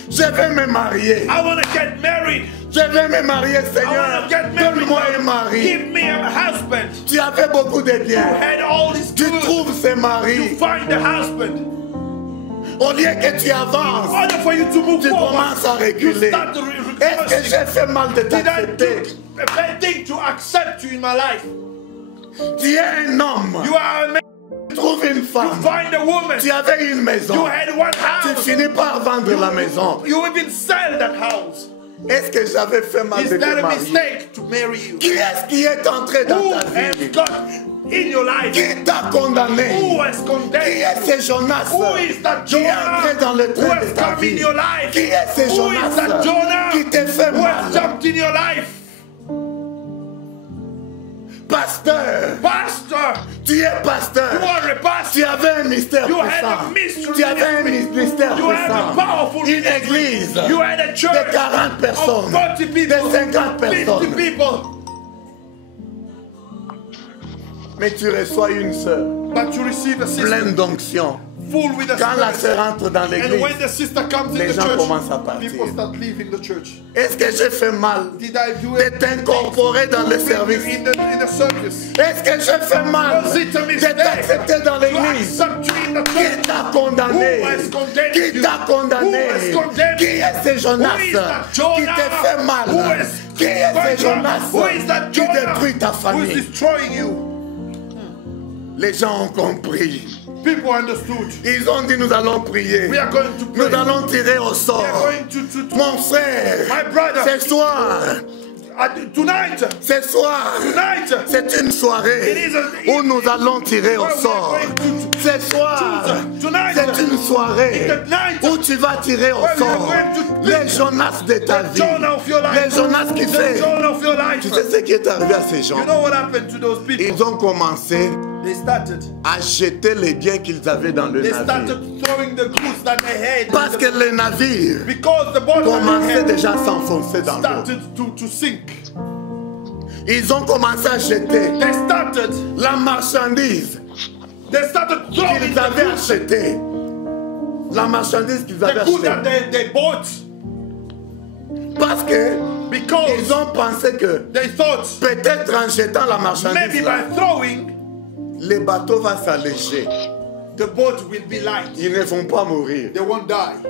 Je vais me marier. I want to get married. Je vais me marier, I want Seigneur. to get married. Donne-moi un mari. Give me a husband. Tu avais beaucoup de You biens. had all this Tu good. trouves ce You mari. find the husband. Au lieu que tu In avances, order for you to move tu forward, commences à you reculer. start to Est-ce que reversing. j'ai fait mal de Did I t'accepter? do a bad thing to accept you in my life? Tu es un homme. You are a man. Tu trouves une You femme. find a woman. Tu avais une You maison. had one Tu house. finis par vendre la maison. You even sell that house. Est-ce que j'avais fait mal Is de te that a marier? mistake to marry you? Qui est-ce qui est entré dans Who ta has vie? got in your life? Qui t'a condamné? Who has Qui condemned est you? ce Jonas Who is that qui est entré Jonah dans le who train de has ta come in vie? your life? Qui est ce Who is that Jonas Jonah qui te fait who has mal? jumped in your life? Pasteur, Pastor, tu es pasteur. you are a Tu pastor. avais un mystère You had puissant. a mystery Tu avais un ministry. mystère You had a puissant. powerful Une ministry. église You had a church de 40 of personnes, 40 people, de 50 50 personnes. people. Mais tu reçois une sœur But you receive a sister pleine d'onction. full with the Quand la Spirit. sœur entre dans And when l'église, the sister comes in les the gens church, commencent à partir. people start leaving the church. est-ce que j'ai fait mal Did I do de it? t'incorporer dans le service? In the service. Est-ce que j'ai fait mal Was it a de mistake? t'accepter dans To l'église? accept you in the Qui church. t'a condamné? Who has condemned Qui you? t'a condamné? Who has condemned Qui you? est ce Jonas Who is that Jonah? qui te fait mal? Who is Qui est ce Jonas Who is that qui Jonah détruit ta who is famille? destroying you? Les gens ont compris. People understood. Ils ont dit nous allons prier. We are going to pray. Nous allons tirer au We are sort. going to Mon frère, My brother. ce soir, tonight. ce soir, Tonight. c'est une soirée It is a- où nous allons tirer au Where we are sort. going to- Ce soir, Tonight. c'est une soirée It's the night. où tu vas tirer au Where we are sort going to- les Jonas de ta The vie. Jonah of your life. Les Jonas qui The fait. Jonah of your life. Tu sais ce qui est arrivé à ces gens? You know what happened to those people? Ils ont commencé They started. à jeter les biens qu'ils avaient dans le They navire. started throwing the goods that they had. Parce que le navire Because the boat commençait déjà à s'enfoncer dans l'eau. started to sink. Ils ont commencé à jeter They started. la marchandise They started throwing qu'ils the avaient goods. achetée. La marchandise qu'ils avaient The goods that achetée. they bought. Parce que Because ils ont pensé que they thought peut-être en jetant la marchandise, maybe là, by throwing, le bateau va s'alléger. the boat will be light. Ils ne vont pas mourir. They won't die.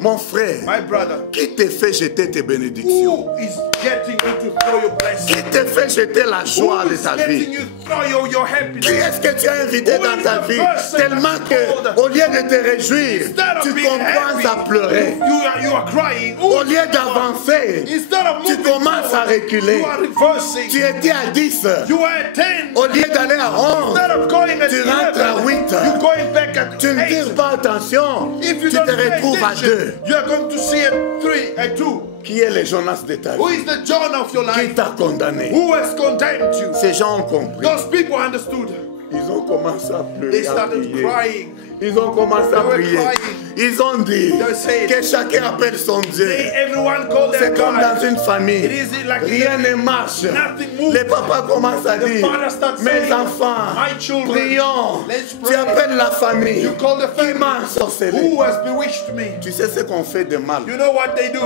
Mon frère, My brother, qui te fait jeter tes bénédictions? who is getting you to throw your blessing? Qui te fait jeter la joie Who de is ta letting vie? you throw your Qui happiness? est-ce que tu as invité Who dans is ta the vie person tellement that que, called? au lieu de te réjouir, Instead of tu being commences à happy, pleurer? you are crying. Au lieu d'avancer, Instead of tu moving commences à forward, reculer. you are reversing. Tu étais à 10. You are at 10. Au lieu d'aller à 11, Instead of going at tu rentres à 11, 8. you're going back at Tu ne 8. tires pas attention. If you Tu don't te pay retrouves à 2. attention, you are going to see at 3, at 2. Qui est le Jonas de ta Who vie? is the John of your Qui life? t'a condamné? Who has condemned you? Ces gens ont compris. Those people understood. Ils ont commencé à They pleurer, à started prier. crying. Ils ont commencé à They were prier. crying. Ils ont dit They said, que chacun appelle son Dieu. Everyone called their C'est comme dans God. une famille. It is like Rien ne marche. nothing moves. Les papas commencent à The dire, father starts mes saying, enfants, my children, prions. let's Tu pray. appelles la famille. You call the Qui family. m'a ensorcelé? Who has bewitched me? Tu sais ce qu'on fait de mal. You know what they do?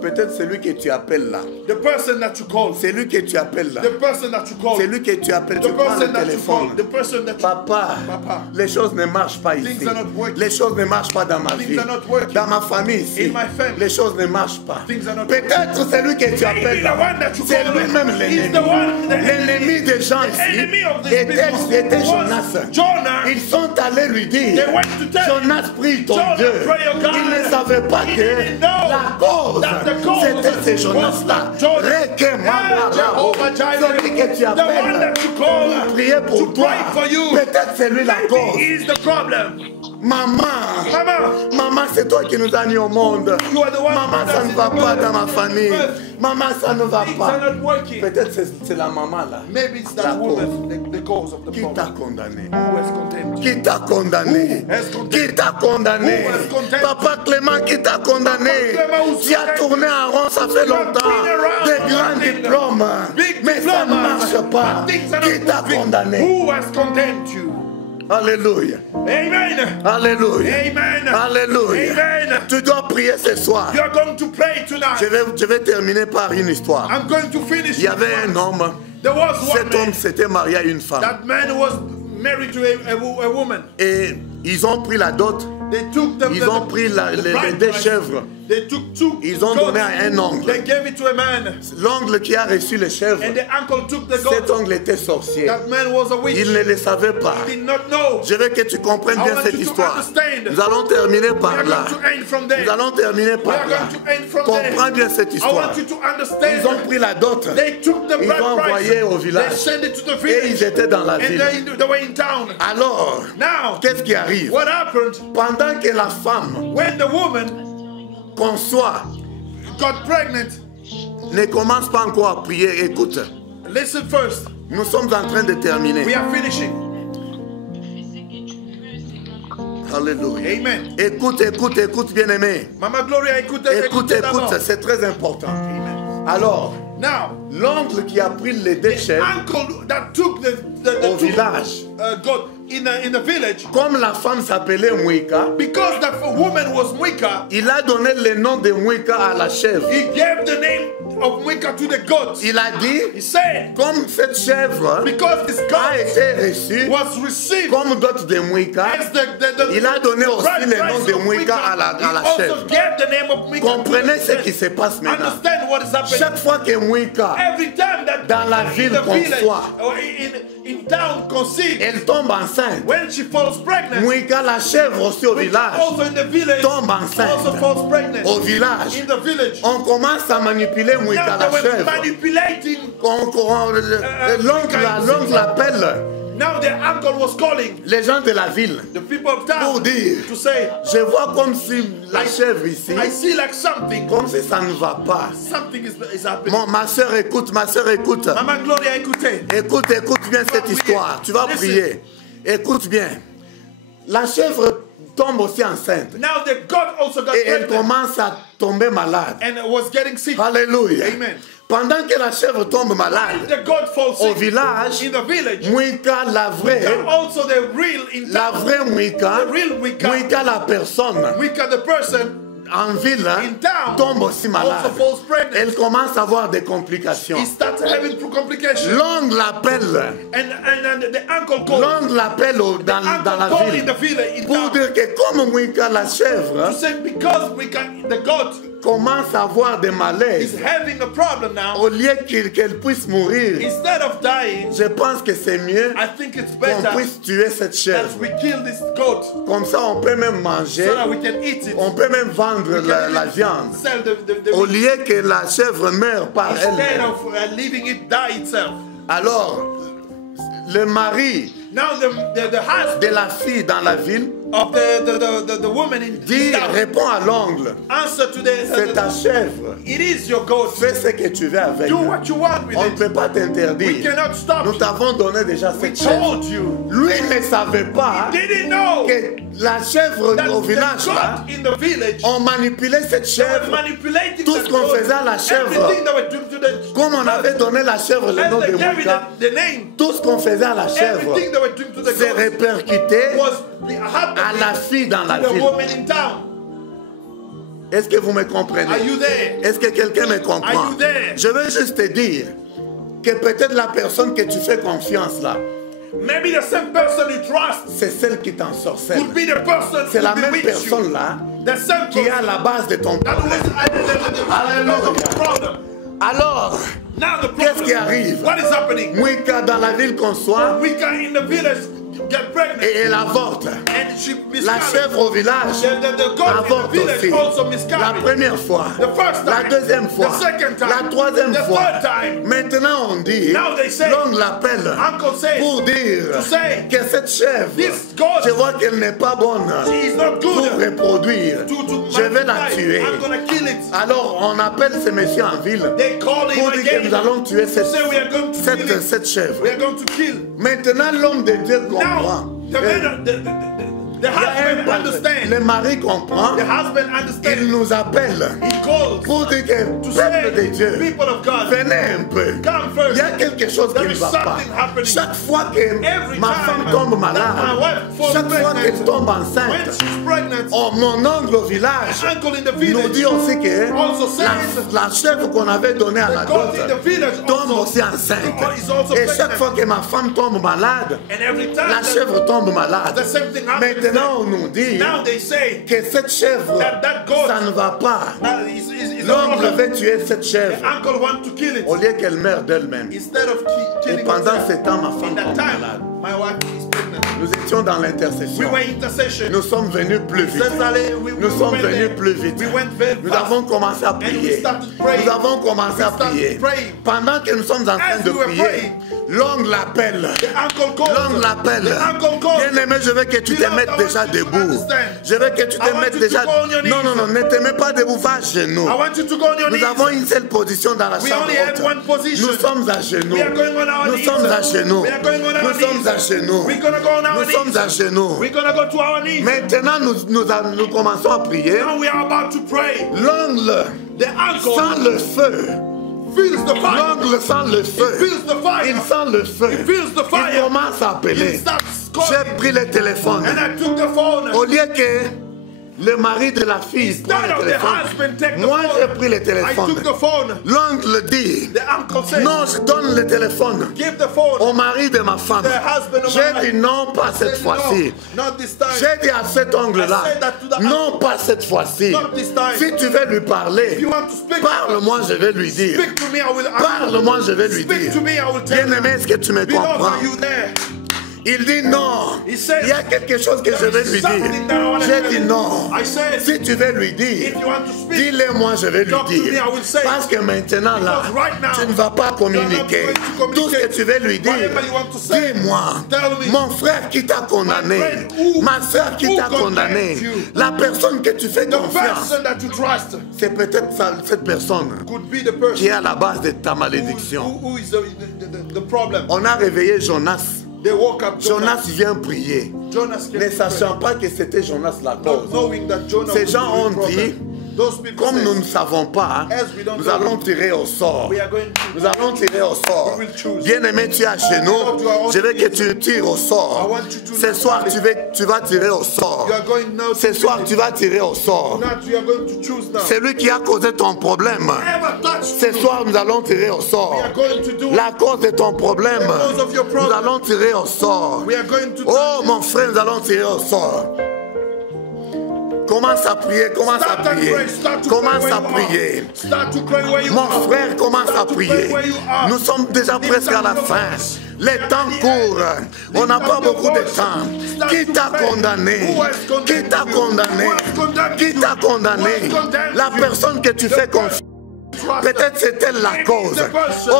Peut-être celui que tu appelles là. The person that you call. Celui que tu appelles là. The person that you call. Celui que tu appelles. The Tu prends le person that you téléphone. call. The person that you Papa, Papa, les choses ne marchent pas ici. Things are not working. Les choses ne marchent pas dans ma Things vie. are not working. Dans ma famille ici. In my family. Les choses ne marchent pas. Things are not Peut-être celui que tu Maybe appelles the là. one that you C'est call lui-même is l'ennemi. the one, the L'ennemi des gens The ici enemy of these était people was Jonas. Jonah. Ils sont allés lui dire, They went to tell him, Jonas prie ton Jonah, Dieu. pray your God. Il ne savait pas He que didn't know la cause, that the cause c'était ce Jonas-là. was Jonah. Jehovah Jireh, Celui que tu the one appelles that you call pour prier pour to toi, pray for you. peut-être c'est lui la cause. He is the problem. Maman, maman, c'est toi qui nous as mis au monde. Maman, ça ne va pas dans ma famille. Maman, ça ne va pas. Peut-être c'est la maman là. Maybe it's that woman, the cause of the Qui t'a problem. condamné? Who has condemned you? Qui t'a condamné? Qui t'a condamné? Papa Clément, qui t'a condamné? Tu as tourné en rond, ça fait longtemps. Des grands diplômes. Mais ça ne marche pas. Qui t'a condamné? Who has condemned you? Alléluia. Amen. Alléluia. Amen. Alléluia. Amen. Tu dois prier ce soir. You are going to pray tonight. Je vais terminer par une histoire. I'm going to finish. Il y avait un homme. There was one Cet homme man. s'était marié à une femme. That man was married to a woman. Et ils ont pris la dot. They took the, Ils ont pris les deux chèvres. They took two. Ils ont donné à un ongle. They gave it to a man. L'ongle qui a reçu les chèvres, And the uncle took the cet goat. ongle était sorcier. That man was a witch. Il ne le savait pas. He did not know. Je veux que tu comprennes bien cette histoire. Nous allons terminer We par are là. going to end from there. Nous allons terminer We par are là. going to end from there. Comprends bien cette I histoire. want you to Ils ont understand. pris la dot They took the Ils bride ont price. envoyé au They village. sent it to the Et ils village. étaient dans la And ville. they were in town. Alors, Now, qu'est-ce qui arrive? what happened Pendant que la femme when the woman conçoit, got pregnant? ne commence pas encore à prier. Écoute, Listen first. nous sommes en train de We terminer. are finishing. Alléluia. Amen. Écoute, écoute, écoute, bien-aimé. Mama Gloria, écoute, Écoute, écoute, c'est très important. Amen. Alors, Now, l'oncle qui a pris les deux the chèvres uncle that took the au two, village, goat in the village, comme la femme s'appelait Mouika, because the woman was Mwika, il a donné le nom de Mouika à la chèvre. he gave the name of Mwika to the goat. Il a dit, He said, comme cette chèvre because this a goat été reçue was received comme d'autres de Mouika, as the il a donné aussi bride le nom price de of Mouika à Mwika. la He also chèvre. gave the name of Mwika. Comprenez to ce the qui se passe maintenant. Understand what is happening. Chaque fois que Mouika, Every time that dans la in ville the village conçoit, or in town conceive, elle tombe enceinte. when she falls pregnant, Mouika, la chèvre aussi au which village, also in the village tombe enceinte. also falls pregnant. Au village, In the village. on commence à manipuler Mouika, Now la they were chèvre. manipulating. L'oncle l'appelle, Now the uncle was calling les gens de la ville, the people of town pour dire, to say, je vois comme si la chèvre ici, I see like something comme si ça ne va pas. is happening. Ma soeur écoute, ma soeur écoute. Maman Gloria, écoutez. Écoute, écoute bien cette histoire. Tu vas prier. Écoute bien. La chèvre tombe aussi enceinte. Now the God also got Et elle pregnant commence à tomber malade. and was getting sick. Alléluia. Amen. Pendant que la chèvre tombe malade, The God falls au sick village, in the village. Mouika, la vraie, And also the real in la town. vraie Mouika, The real Mouika. Mouika, la personne, Mouika, the person en ville, in town, tombe aussi malade. also falls pregnant. Elle commence à avoir des complications. He starts having complications. L'ongle l'appelle. And the uncle called. L'ongle l'appelle dans la Uncle called in ville. the village in Pour town dire que comme Mouika, la chèvre, to say because the God commence à avoir des is malaises, having a problem now. au lieu qu'elle puisse mourir, Instead of dying, je pense que c'est mieux I think it's qu'on better puisse tuer cette that chèvre. we kill this goat Comme ça, on peut même manger, so that we can eat it. on peut même vendre We can la even viande. sell the Au lieu que la chèvre meure par instead elle-même. of leaving it die itself. Alors, le mari Now the husband de la fille dans la ville of the woman in dit, town répond à l'ongle, answer to c'est ta the chèvre, it is your goat. fais ce que tu veux avec. Do what you want with On ne it. peut pas We t'interdire. cannot stop Nous you. t'avons donné déjà We cette chèvre. told you. Lui ne savait pas Didn't know que la chèvre that au the village, là, goat in the village on manipulait cette they were chèvre. manipulating Tout the ce qu'on goat. faisait à la chèvre, Everything they were doing to the comme on avait donné la chèvre le as nom de they gave it Mouika, the name, tout ce qu'on faisait à la chèvre everything they were doing to the s'est goat répercuté was à la happening fille dans la to the ville. woman in town. Est-ce que vous me Are comprenez? you there? Est-ce que quelqu'un me comprend? Are you there? Je veux juste te dire que peut-être la personne que tu fais confiance là, Maybe the same person you trust c'est celle qui t'ensorcelle. could be the person C'est la who même bewitched personne you. là The same qui est person à la base de ton that problème. was at the problem. Alors, Now the qu'est-ce qui problem. arrive? What is happening? Mouika dans la ville qu'on soit, We can in the village get pregnant. Et elle avorte. And she La miscarries. chèvre au village The goat in avorte the village aussi. also La miscarries. première fois, The first la time, deuxième fois, the second time, la troisième the fois. third time. Maintenant on dit, Now they say, l'ongle l'appelle Uncle says, pour dire to say, que cette chèvre, this goat, je vois qu'elle n'est pas bonne she is not pour good reproduire. to Je vais la multiply. tuer. I'm gonna kill it. Alors on appelle ce monsieur en ville They call him pour dire que again. nous allons tuer Say we are going to kill it. cette chèvre. We are going to kill. Maintenant l'homme de Dieu comprend. Now, the husband Le understands. mari comprend. The husband Il understands. nous appelle He calls pour dire que to peuple de say, Dieu, people of God, venez un peu. come Il first. y a quelque chose qui There ne is va pas. something happening. Chaque fois que Every ma time femme tombe that my malade, wife falls chaque fois pregnant, qu'elle tombe when enceinte, she's pregnant, oh, mon oncle au village uncle in the nous village dit aussi que also says la chèvre qu'on avait donnée à la the goat in the dot village tombe also aussi enceinte. is also Et chaque pregnant. fois que ma femme tombe malade, And every time la chèvre tombe malade. the same thing happens. Maintenant, on nous dit Now they say que cette chèvre, that goat, ça ne va pas. is a L'oncle problem. veut tuer cette The chèvre uncle wants to kill it. au lieu qu'elle meure d'elle-même. Instead of Et killing pendant herself. ce temps, ma In femme that tombe time, malade. my wife is pregnant. Nous étions dans We l'intercession. were intercession. Nous sommes venus plus vite. Nous sommes went venus there. plus vite. We went very Nous fast. avons commencé à we prier. started praying. Nous avons commencé à We started prier. praying. Pendant que nous sommes en train As de we were prier, praying, l'ongle l'appelle. The uncle calls. L'ongle l'appelle. The uncle calls. Bien-aimé, je veux que tu te Beloved, mettes I déjà want you to debout. understand. Je veux que tu I te want mettes you to déjà. go on your knees. Non, non, non, ne te mets pas debout, va à genoux. I want you to go on your Nous knees. avons une seule position dans la We chambre only have haute. one position. Nous sommes à genoux. We are going on our Nous knees. sommes à genoux. We are going on our Nous sommes knees. à genoux. We're gonna go on our Nous knees. sommes à genoux. We're gonna go to our knees. Maintenant, nous commençons à prier. Now we are about to pray. L'ongle The uncle sent le feu. feels the fire. L'ongle sent le feu. Feels the fire. Il sent le feu. He feels the Il fire. commence à He appeler. starts J'ai calling. pris le téléphone. And I took the phone. Au lieu que le mari de la fille prenne Instead le of the husband take téléphone, the moi j'ai phone, pris le I téléphone. took the phone. L'oncle dit, The uncle said, non, je donne le téléphone give the phone. au mari de ma femme. The husband of my J'ai wife. dit non, pas cette Said, fois-ci. no, not this time. J'ai dit à cet ongle-là, I said that to the non, pas cette fois-ci. Not this time. Si tu veux lui parler, If you want to speak, parle-moi, je vais lui dire. speak to me, I will. Parle-moi, je vais lui Speak dire. to me, I will tell you. Bien-aimé, est-ce que tu me Beloved, comprends? are you there? Il dit non. He said, Il y a quelque chose que je vais lui something that I dire. wanna J'ai tell dit you. non. I said, Si tu veux lui dire, if you want to speak, dis-le moi, je vais lui talk to me, dire. I will say. Parce que maintenant là, Because right now, tu ne vas pas communiquer. going to communicate. Tout ce que tu veux lui dire, Whatever you want to say, dis-moi. tell me. Mon frère qui t'a condamné, My friend who- ma soeur qui who t'a condamné, condemned you. la personne que tu fais the confiance, person that you trust c'est peut-être cette personne could be the qui person est à la base de ta malédiction. who is the problem. On a réveillé Jonas. They woke up Jonas vient prier. Jonas came Ne to pray. sachant pas que c'était Jonas la Not cause. knowing that Jonah Ces was gens the ont problem. dit, Those people comme said, nous ne savons pas, As we don't nous know, allons tirer au sort. we are going to Nous allons tirer au sort. We will choose. Bien-aimé, tu es à genoux. Je veux que tu tires au I sort. want you to Ce soir, tu vas tirer au sort. You are going now Ce to soir, finish. tu vas tirer au sort. Not you are going to choose now. C'est lui qui a causé ton problème. Ever touch Ce soir, nous allons tirer au sort. we are going to do La cause de ton problème, The cause of your problem. nous allons tirer au sort. we are going to Oh, mon frère, nous allons tirer au sort. Commence à prier, commence à start and prier. pray. Start to Commence pray à where you prier. are. Start to pray where you Mon are. frère commence à Start to prier. pray where you are. Nous sommes déjà presque à la fin. Les temps courent. On n'a pas beaucoup de temps. Qui t'a condamné? Qui t'a condamné? Qui t'a condamné? La personne que tu fais confiance. Peut-être c'est elle la cause.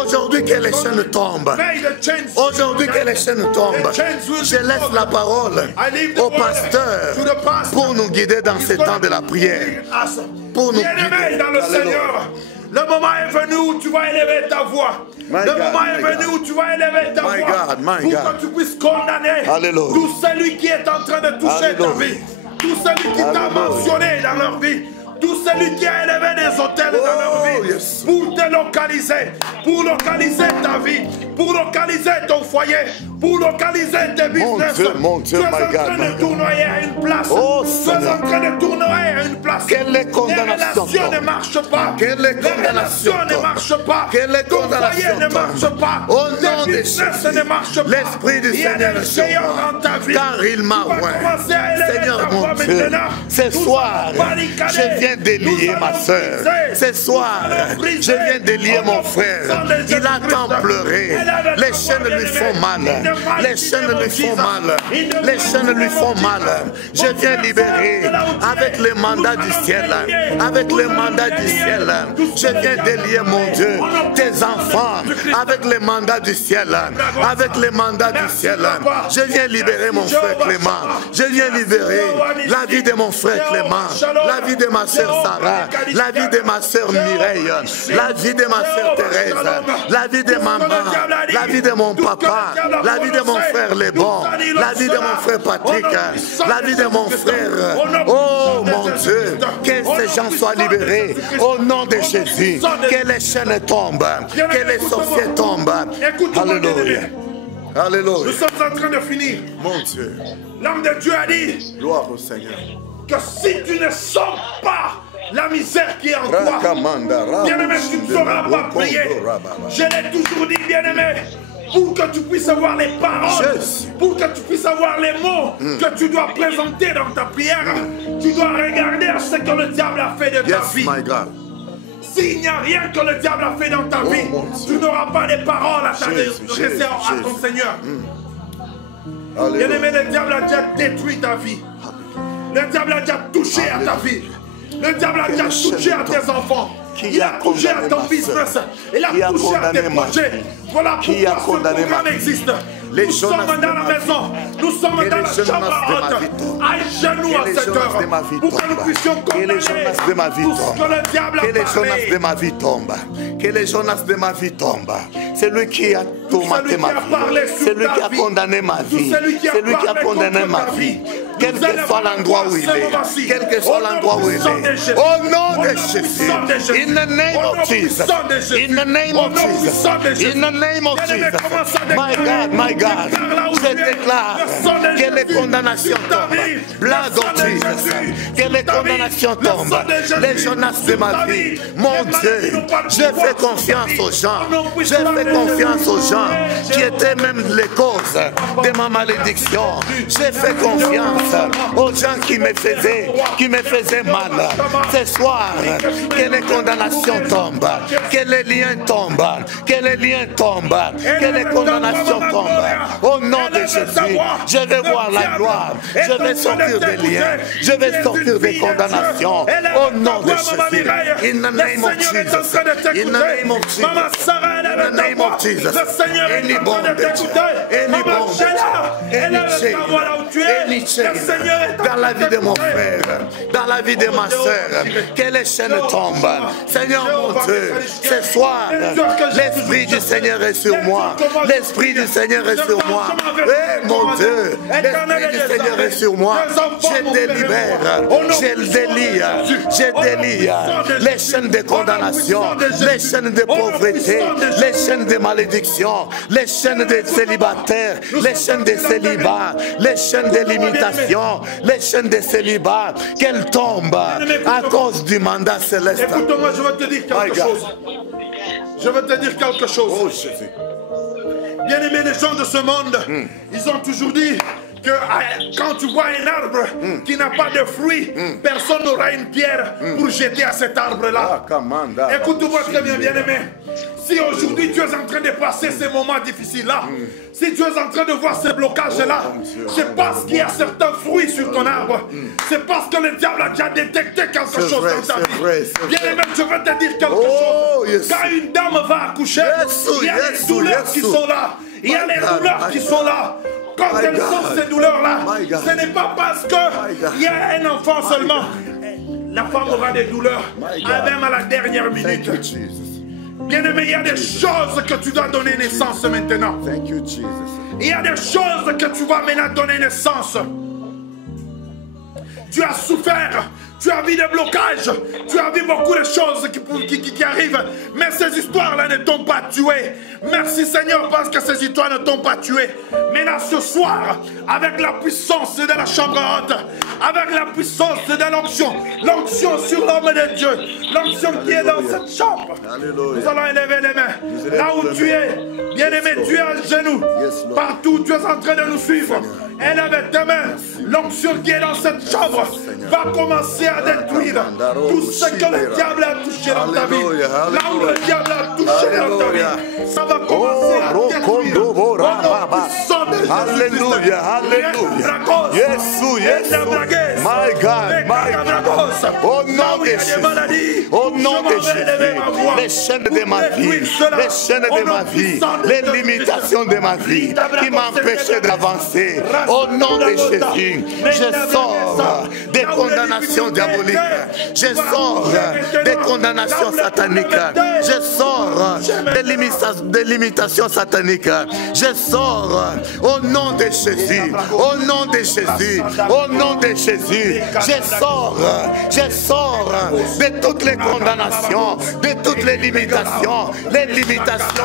Aujourd'hui que les chaînes tombent. May the chains Aujourd'hui que les chaînes tombent. Je laisse la parole au pasteur pour nous guider dans ce temps de la prière. Pour nous Bien-aimé guider. dans le Alléluia. Seigneur, le moment est venu où tu vas élever ta voix. My Le God, moment my est venu God. où tu vas élever ta My voix God, my pour God. que tu puisses condamner Alléluia. tout celui qui est en train de toucher ta Alléluia. vie, tout celui qui t'a Alléluia. mentionné dans leur vie, tout celui qui a élevé des hôtels dans leur vie yes. pour te localiser, pour localiser ta vie, pour localiser ton foyer, pour localiser tes business. Mon Dieu, tu es my en God, train my de God. tournoyer à une place. Oh, tu es Seigneur. en train de tournoyer à une place. Quelle est condamnation, Les relations Tom? ne marchent pas. Quelle est Les condamnation, relations ne Tom? marchent pas. Quelle est Ton condamnation, foyer ne Tom? marche pas. Au nom Tes de business Jésus, ne marchent pas. l'Esprit du Il y a Seigneur des est sur géants moi, dans ta vie. car il m'a Tu vas oint. commencer à élever Seigneur ta mon voix Dieu, maintenant. ce Nous soir, allons barricader. je viens délier Nous ma allons soeur. briser. Ce soir, Nous allons briser. je viens délier Au mon nom frère. puissant de Il a Jésus-Christ. tant pleuré. Elle avait Les ta chaînes voix, lui font bien-aimé. mal. Les chaînes lui font mal. Les chaînes lui font mal. Je viens libérer avec le mandat du ciel. Avec le mandat du ciel. Je viens délier, mon Dieu, tes enfants avec le mandat du ciel. Avec le mandat du ciel. Je viens libérer mon frère Clément. Je viens libérer la vie de mon frère Clément. La vie de ma soeur Sarah. La vie de ma soeur Mireille. La vie de ma soeur Thérèse. La vie de maman. La vie de mon papa. La vie de mon frère Lebon. La vie de mon frère Patrick. La vie de mon frère. Oh mon Dieu. Que ces gens soient libérés au nom de Jésus. Que les chaînes tombent. Que les sorciers tombent. Alléluia. Alléluia. Nous sommes en train de finir. Mon Dieu. L'homme de Dieu a dit, gloire au Seigneur, que si tu ne sens pas la misère qui est en toi, bien-aimé, tu ne sauras pas prier. Je l'ai toujours dit, bien-aimé, pour que tu puisses avoir les paroles, pour que tu puisses avoir les mots que tu dois présenter dans ta prière, tu dois regarder à ce que le diable a fait de ta vie. S'il n'y a rien que le diable a fait dans ta vie, tu n'auras pas les paroles à t'adresser à ton Seigneur. Bien-aimé, le diable a déjà détruit ta vie. Le diable a déjà touché à ta vie. Le diable a déjà touché à tes enfants. Il a touché à ton business. Il a touché à tes projets. Voilà pourquoi ce programme existe. Nous sommes dans la maison. Nous sommes dans la chambre haute. À genoux à cette heure. Pour que nous puissions condamner tout ce que le diable a parlé. Que les Jonas de ma vie tombent. Que les Jonas de ma vie tombent. C'est lui qui a tourmenté ma vie. C'est lui qui a condamné ma vie. C'est lui qui a condamné ma vie. Quel que soit l'endroit où il est. Quel que soit l'endroit où il est. Au nom de Jésus. In the name of Jesus. In the name of Jesus. In the name of Jesus. My God, my God. Je déclare que les condamnations tombent. Blood of Jesus. Que les condamnations tombent. Les Jonas de ma vie. Mon Dieu, je fais confiance aux gens. Je fais confiance aux gens qui étaient même les causes de ma malédiction. Je fais confiance aux gens qui me faisaient mal. Ce soir, que les condamnations tombent. Que les liens tombent. Que les liens tombent. Que les condamnations tombent. Au nom de Jésus, je vais voir la gloire. Je vais sortir des liens. Je vais sortir des condamnations. Au nom de Jésus. In the name of Jesus. In the name of Jesus. In the name of Jesus. Any bondage. Any bondage. Any chain. Dans la vie de mon frère. Dans la vie de ma soeur. Que les chaînes tombent. Seigneur mon Dieu. Ce soir, l'Esprit du Seigneur est sur moi. L'Esprit du Seigneur est sur moi. Eh mon Dieu, l'Esprit du Seigneur est sur moi. Je délibère, je délie les chaînes de condamnation, les chaînes de pauvreté, les chaînes de malédiction, les chaînes de célibataires, les chaînes de célibat, les chaînes de limitation, les chaînes de célibat, qu'elles tombent à cause du mandat céleste. Écoute-moi, je vais te dire quelque chose. Je vais te dire quelque chose. Oh Jésus. Bien-aimés, les gens de ce monde, ils ont toujours dit que quand tu vois un arbre qui n'a pas de fruits, personne n'aura une pierre pour jeter à cet arbre-là. Écoute-moi très bien, bien-aimé. Si aujourd'hui tu es en train de passer ces moments difficiles-là, si tu es en train de voir ces blocages-là, c'est parce qu'il y a certains fruits sur ton arbre. C'est parce que le diable a déjà détecté quelque chose dans ta vie. Bien-aimé, je vais te dire quelque chose. Quand une dame va accoucher, il y a les douleurs qui sont là. Il y a les douleurs qui sont là. Quand elles sont ces douleurs-là, ce n'est pas parce qu'il y a un enfant seulement. La femme aura des douleurs, même à la dernière minute. Bien-aimé, il y a des choses que tu dois donner naissance maintenant. Il y a des choses que tu vas maintenant donner naissance. Tu as souffert. Tu as vu des blocages, tu as vu beaucoup de choses qui arrivent, mais ces histoires-là ne t'ont pas tué. Merci Seigneur parce que ces histoires ne t'ont pas tué. Mais là ce soir, avec la puissance de la chambre haute, avec la puissance de l'onction, l'onction sur l'homme de Dieu, l'onction qui est dans cette chambre, nous allons élever les mains. Là où tu es, bien-aimé, tu es à genoux. Partout tu es en train de nous suivre. Élève tes mains. L'onction qui est dans cette chambre va commencer à détruire tout ce que le diable a touché dans ta vie. Là où le diable a touché dans ta vie, ça va commencer à détruire. Oh, Au nom puissant de Jésus-Christ. Alléluia, alléluia. Jésus, Jésus. My God, my God. Au nom de Jésus. Au nom de Jésus. Les chaînes de ma vie, les chaînes de ma vie, les limitations de ma vie qui m'empêchaient d'avancer. Au nom de Jésus, je sors des condamnations diaboliques. Je sors des condamnations sataniques. Je sors des limitations sataniques. Je sors au nom de Jésus. Au nom de Jésus. Au nom de Jésus. Je sors de toutes les condamnations, de toutes les limitations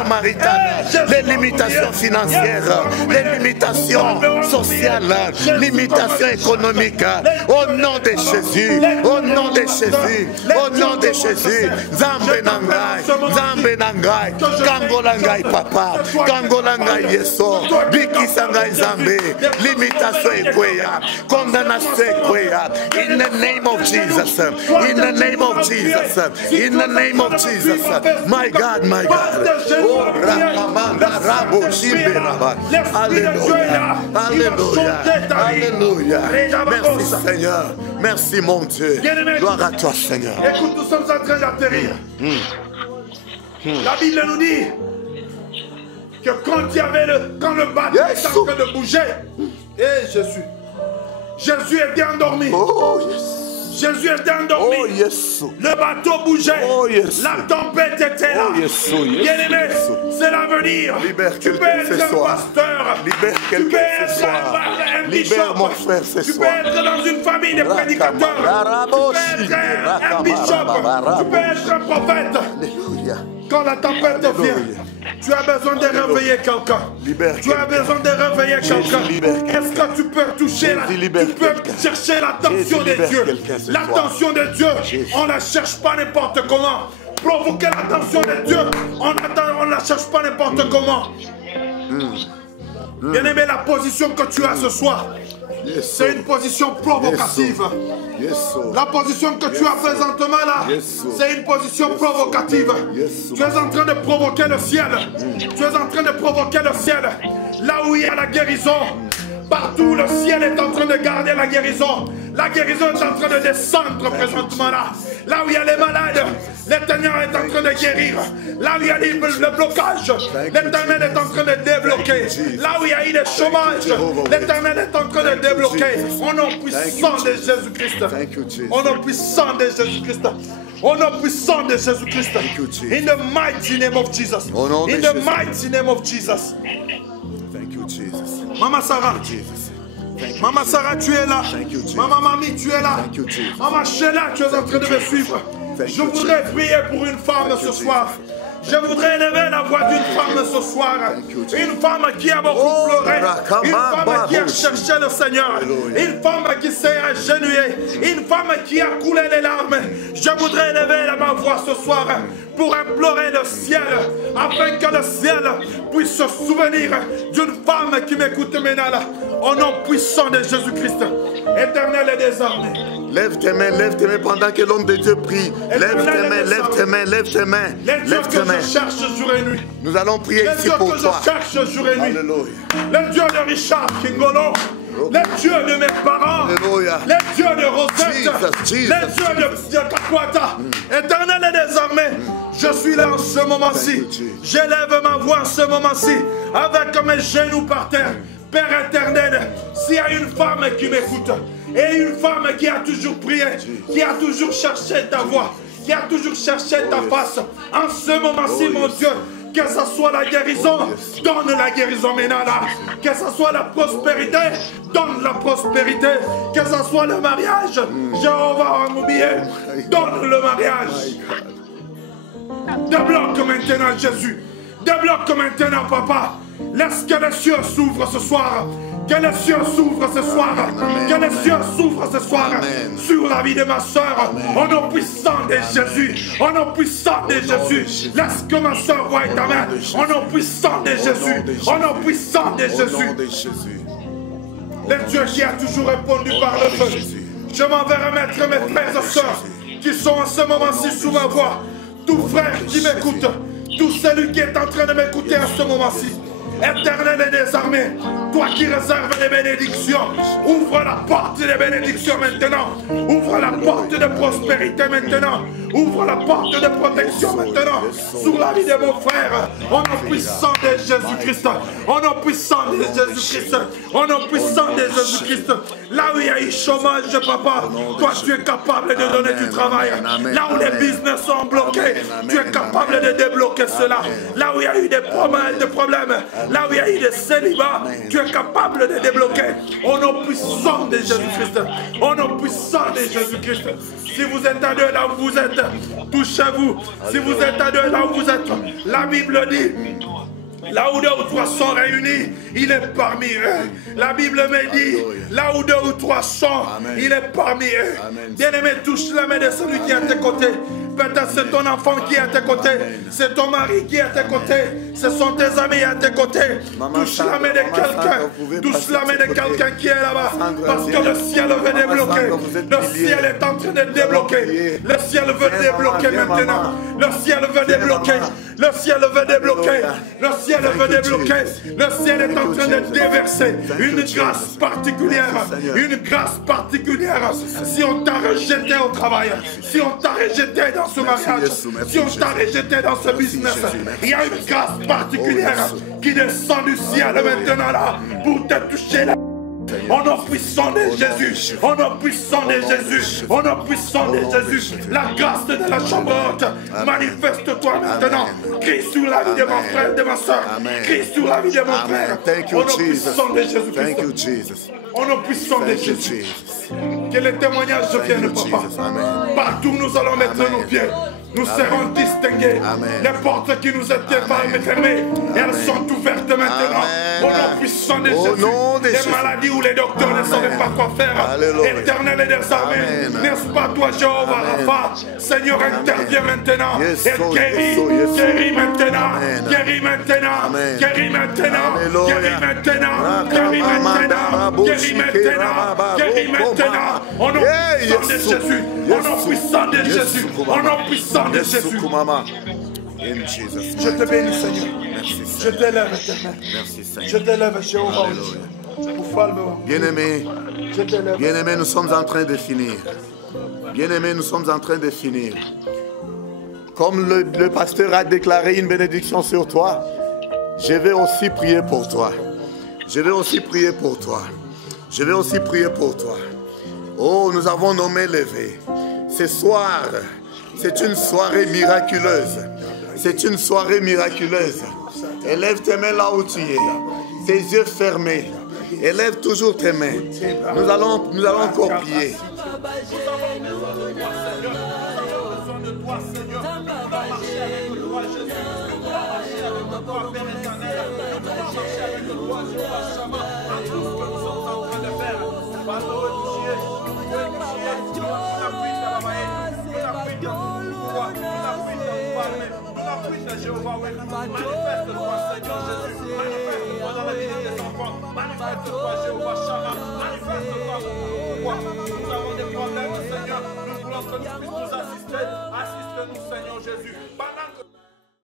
maritales, les limitations financières, les limitations sociales, limitations économiques. Au nom de Jésus. Au nom de Jésus. Au nom de Jésus. Zambe nangai, Kangolangai papa, Kangolangai yeso, Bikisangai zambe, limitation ekweya, condamnation ekweya. In the name of Jesus, in the name of Jesus, in the name of Jesus, my God, my God. Oh, Rakamanda Rabo Shimberaba. Alléluia, Alléluia, Alléluia. Merci Seigneur, merci mon Dieu. Gloire à toi Seigneur. Écoute, nous sommes en train d'atterrir. La Bible nous dit que quand le bateau est en train de bouger, et Jésus était endormi. Oh, yes. Jésus était endormi. Oh, yes. Le bateau bougeait. Oh, yes. La tempête était là. Oh, yes. Oh, yes. Bien-aimé, c'est l'avenir. Tu peux être un pasteur. Libère tu peux quelqu'un ce être soir. un Libère bishop. mon frère ce tu soir. peux être dans une famille de prédicateurs. Tu peux être un bishop. Tu peux être un prophète. Alléluia. Quand la tempête vient, tu as besoin de réveiller quelqu'un. Tu as besoin de réveiller quelqu'un. Est-ce que tu peux toucher tu peux chercher l'attention de Dieu. L'attention de Dieu, on ne la cherche pas n'importe comment. Provoquer l'attention de Dieu, on ne la cherche pas n'importe comment. Bien-aimé, la position que tu as ce soir, c'est une position provocative. La position que tu as présentement là, c'est une position provocative. Tu es en train de provoquer le ciel. Tu es en train de provoquer le ciel. Là où il y a la guérison, partout le ciel est en train de garder la guérison. La guérison est en train de descendre présentement là. Là où il y a les malades, l'Éternel est en train de guérir. Là où il y a le blocage, l'Éternel est en train de débloquer. Là où il y a eu le chômage, l'Éternel est en train de débloquer. Au nom puissant de Jésus-Christ. Au nom puissant de Jésus-Christ. Au nom puissant de Jésus-Christ. In the mighty name of Jesus. In the mighty name of Jesus. Thank you, Jesus. Maman Sarah. Maman Sarah, tu es là. Maman Mami, tu es là. Maman Sheila, tu es en train de me suivre. Je voudrais prier pour une femme ce soir. Je voudrais élever la voix d'une femme ce soir. Une femme qui a beaucoup pleuré. Une femme qui a cherché le Seigneur. Une femme qui s'est agenouillée. Une femme qui a coulé les larmes. Je voudrais élever ma voix ce soir pour implorer le ciel, afin que le ciel puisse se souvenir d'une femme qui m'écoute maintenant. Au nom puissant de Jésus-Christ, éternel et désormais. Lève tes mains pendant que l'homme de Dieu prie. Lève tes mains, lève tes mains, lève tes mains. Lève tes mains. Je cherche jour et nuit. Nous allons prier ici pour toi. Le Dieu que je cherche jour et nuit. Le Dieu de Richard Kingolo. Le Dieu de mes parents. Alléluia. Le Dieu de Rosette. Le Dieu de Kakwata. Éternel et désormais, je suis là en ce moment-ci. J'élève ma voix en ce moment-ci avec mes genoux par terre. Père éternel, s'il y a une femme qui m'écoute et une femme qui a toujours prié, qui a toujours cherché ta voix, qui a toujours cherché ta face, en ce moment-ci, mon Dieu, que ce soit la guérison, donne la guérison maintenant là. Que ce soit la prospérité, donne la prospérité. Que ce soit le mariage, Jéhovah Amoubié, donne le mariage. Débloque maintenant Jésus. Débloque maintenant Papa. Laisse que les cieux s'ouvrent ce soir. Que les cieux s'ouvrent ce soir. Que les cieux s'ouvrent ce soir. Sur la vie de ma soeur. Au nom puissant de Jésus. Au nom puissant de Jésus. Laisse que ma soeur voie ta main. Au nom puissant de Jésus. Au nom puissant de Jésus. Le Dieu qui a toujours répondu par le feu. Je m'en vais remettre mes frères et sœurs qui sont en ce moment-ci sous ma voix. Tout frère qui m'écoute. Tout celui qui est en train de m'écouter en ce moment-ci. Éternel des armées, toi qui réserves les bénédictions, ouvre la porte des bénédictions maintenant. Ouvre la porte de prospérité maintenant. Ouvre la porte de protection maintenant sur la vie de mon frère. Au nom puissant de Jésus-Christ. Au nom puissant de Jésus-Christ. Au nom puissant de Jésus-Christ. Là où il y a eu chômage, papa, toi tu es capable de donner du travail. Là où les business sont bloqués, tu es capable de débloquer cela. Là où il y a eu des problèmes, là où il y a eu des célibats, tu es capable de débloquer. Au nom puissant de Jésus-Christ. Au nom puissant de Jésus-Christ. Si vous êtes à deux là où vous êtes, touchez-vous. Si vous êtes à deux là où vous êtes, la Bible dit, là où deux ou trois sont réunis, il est parmi eux. La Bible me dit, là où deux ou trois sont, il est parmi eux. Bien-aimé, touche la main de celui qui est à tes côtés. Peut-être c'est ton enfant qui est à tes côtés, c'est ton mari qui est à tes côtés, ce sont tes amis à tes côtés. Touche la main de quelqu'un, touche la main de quelqu'un qui est là-bas, parce que le ciel veut débloquer. Le ciel est en train de débloquer. Le ciel veut débloquer maintenant. Le ciel veut débloquer. Le ciel veut débloquer. Le ciel veut débloquer. Le ciel est en train de déverser une grâce particulière. Une grâce particulière. Si on t'a rejeté au travail, si on t'a rejeté dans ce mariage, si on t'a rejeté dans ce business, il y a une grâce particulière qui descend du ciel maintenant là pour te toucher là. Au nom puissant de Jésus, au nom puissant de Jésus, au nom puissant de Jésus, la grâce de la chambre haute, manifeste-toi maintenant. Crie sur la vie de mon frère, de ma soeur, crie sur la vie de mon frère. Au nom puissant de Jésus-Christ, au nom puissant de Jésus. Que les témoignages viennent, papa. Partout nous allons mettre nos pieds. Nous serons distingués. Les portes qui nous étaient fermées, elles sont ouvertes maintenant. Au nom puissant de Jésus. Les maladies où les docteurs ne savaient pas quoi faire. Éternel et des armées. N'est-ce pas toi, Jéhovah Rapha? Seigneur, interviens maintenant. Et guéris maintenant. Guéris maintenant. Guéris maintenant. Guéris maintenant. Guéris maintenant. Guéris maintenant. Guéris maintenant. Au nom puissant de Jésus. Au nom puissant de Jésus. Au nom puissant de Jésus. Je te bénis, Seigneur. Je t'élève, éternel. Je t'élève, Jéhovah. Bien-aimés, nous sommes en train de finir. Bien-aimés, nous sommes en train de finir. Comme le pasteur a déclaré une bénédiction sur toi, je vais aussi prier pour toi. Je vais aussi prier pour toi. Je vais aussi prier pour toi. Oh, nous avons nommé l'éveil. Ce soir, c'est une soirée miraculeuse. C'est une soirée miraculeuse. Élève tes mains là où tu es. Tes yeux fermés. Élève toujours tes mains. Nous allons encore prier. Jéhovah, manifeste-toi, Seigneur Jésus, manifeste-toi dans la vie de tes enfants, manifeste-toi, Jéhovah Shama, manifeste-toi, pourquoi nous avons des problèmes, Seigneur, nous voulons que nous puissions nous assister, assiste-nous, Seigneur Jésus.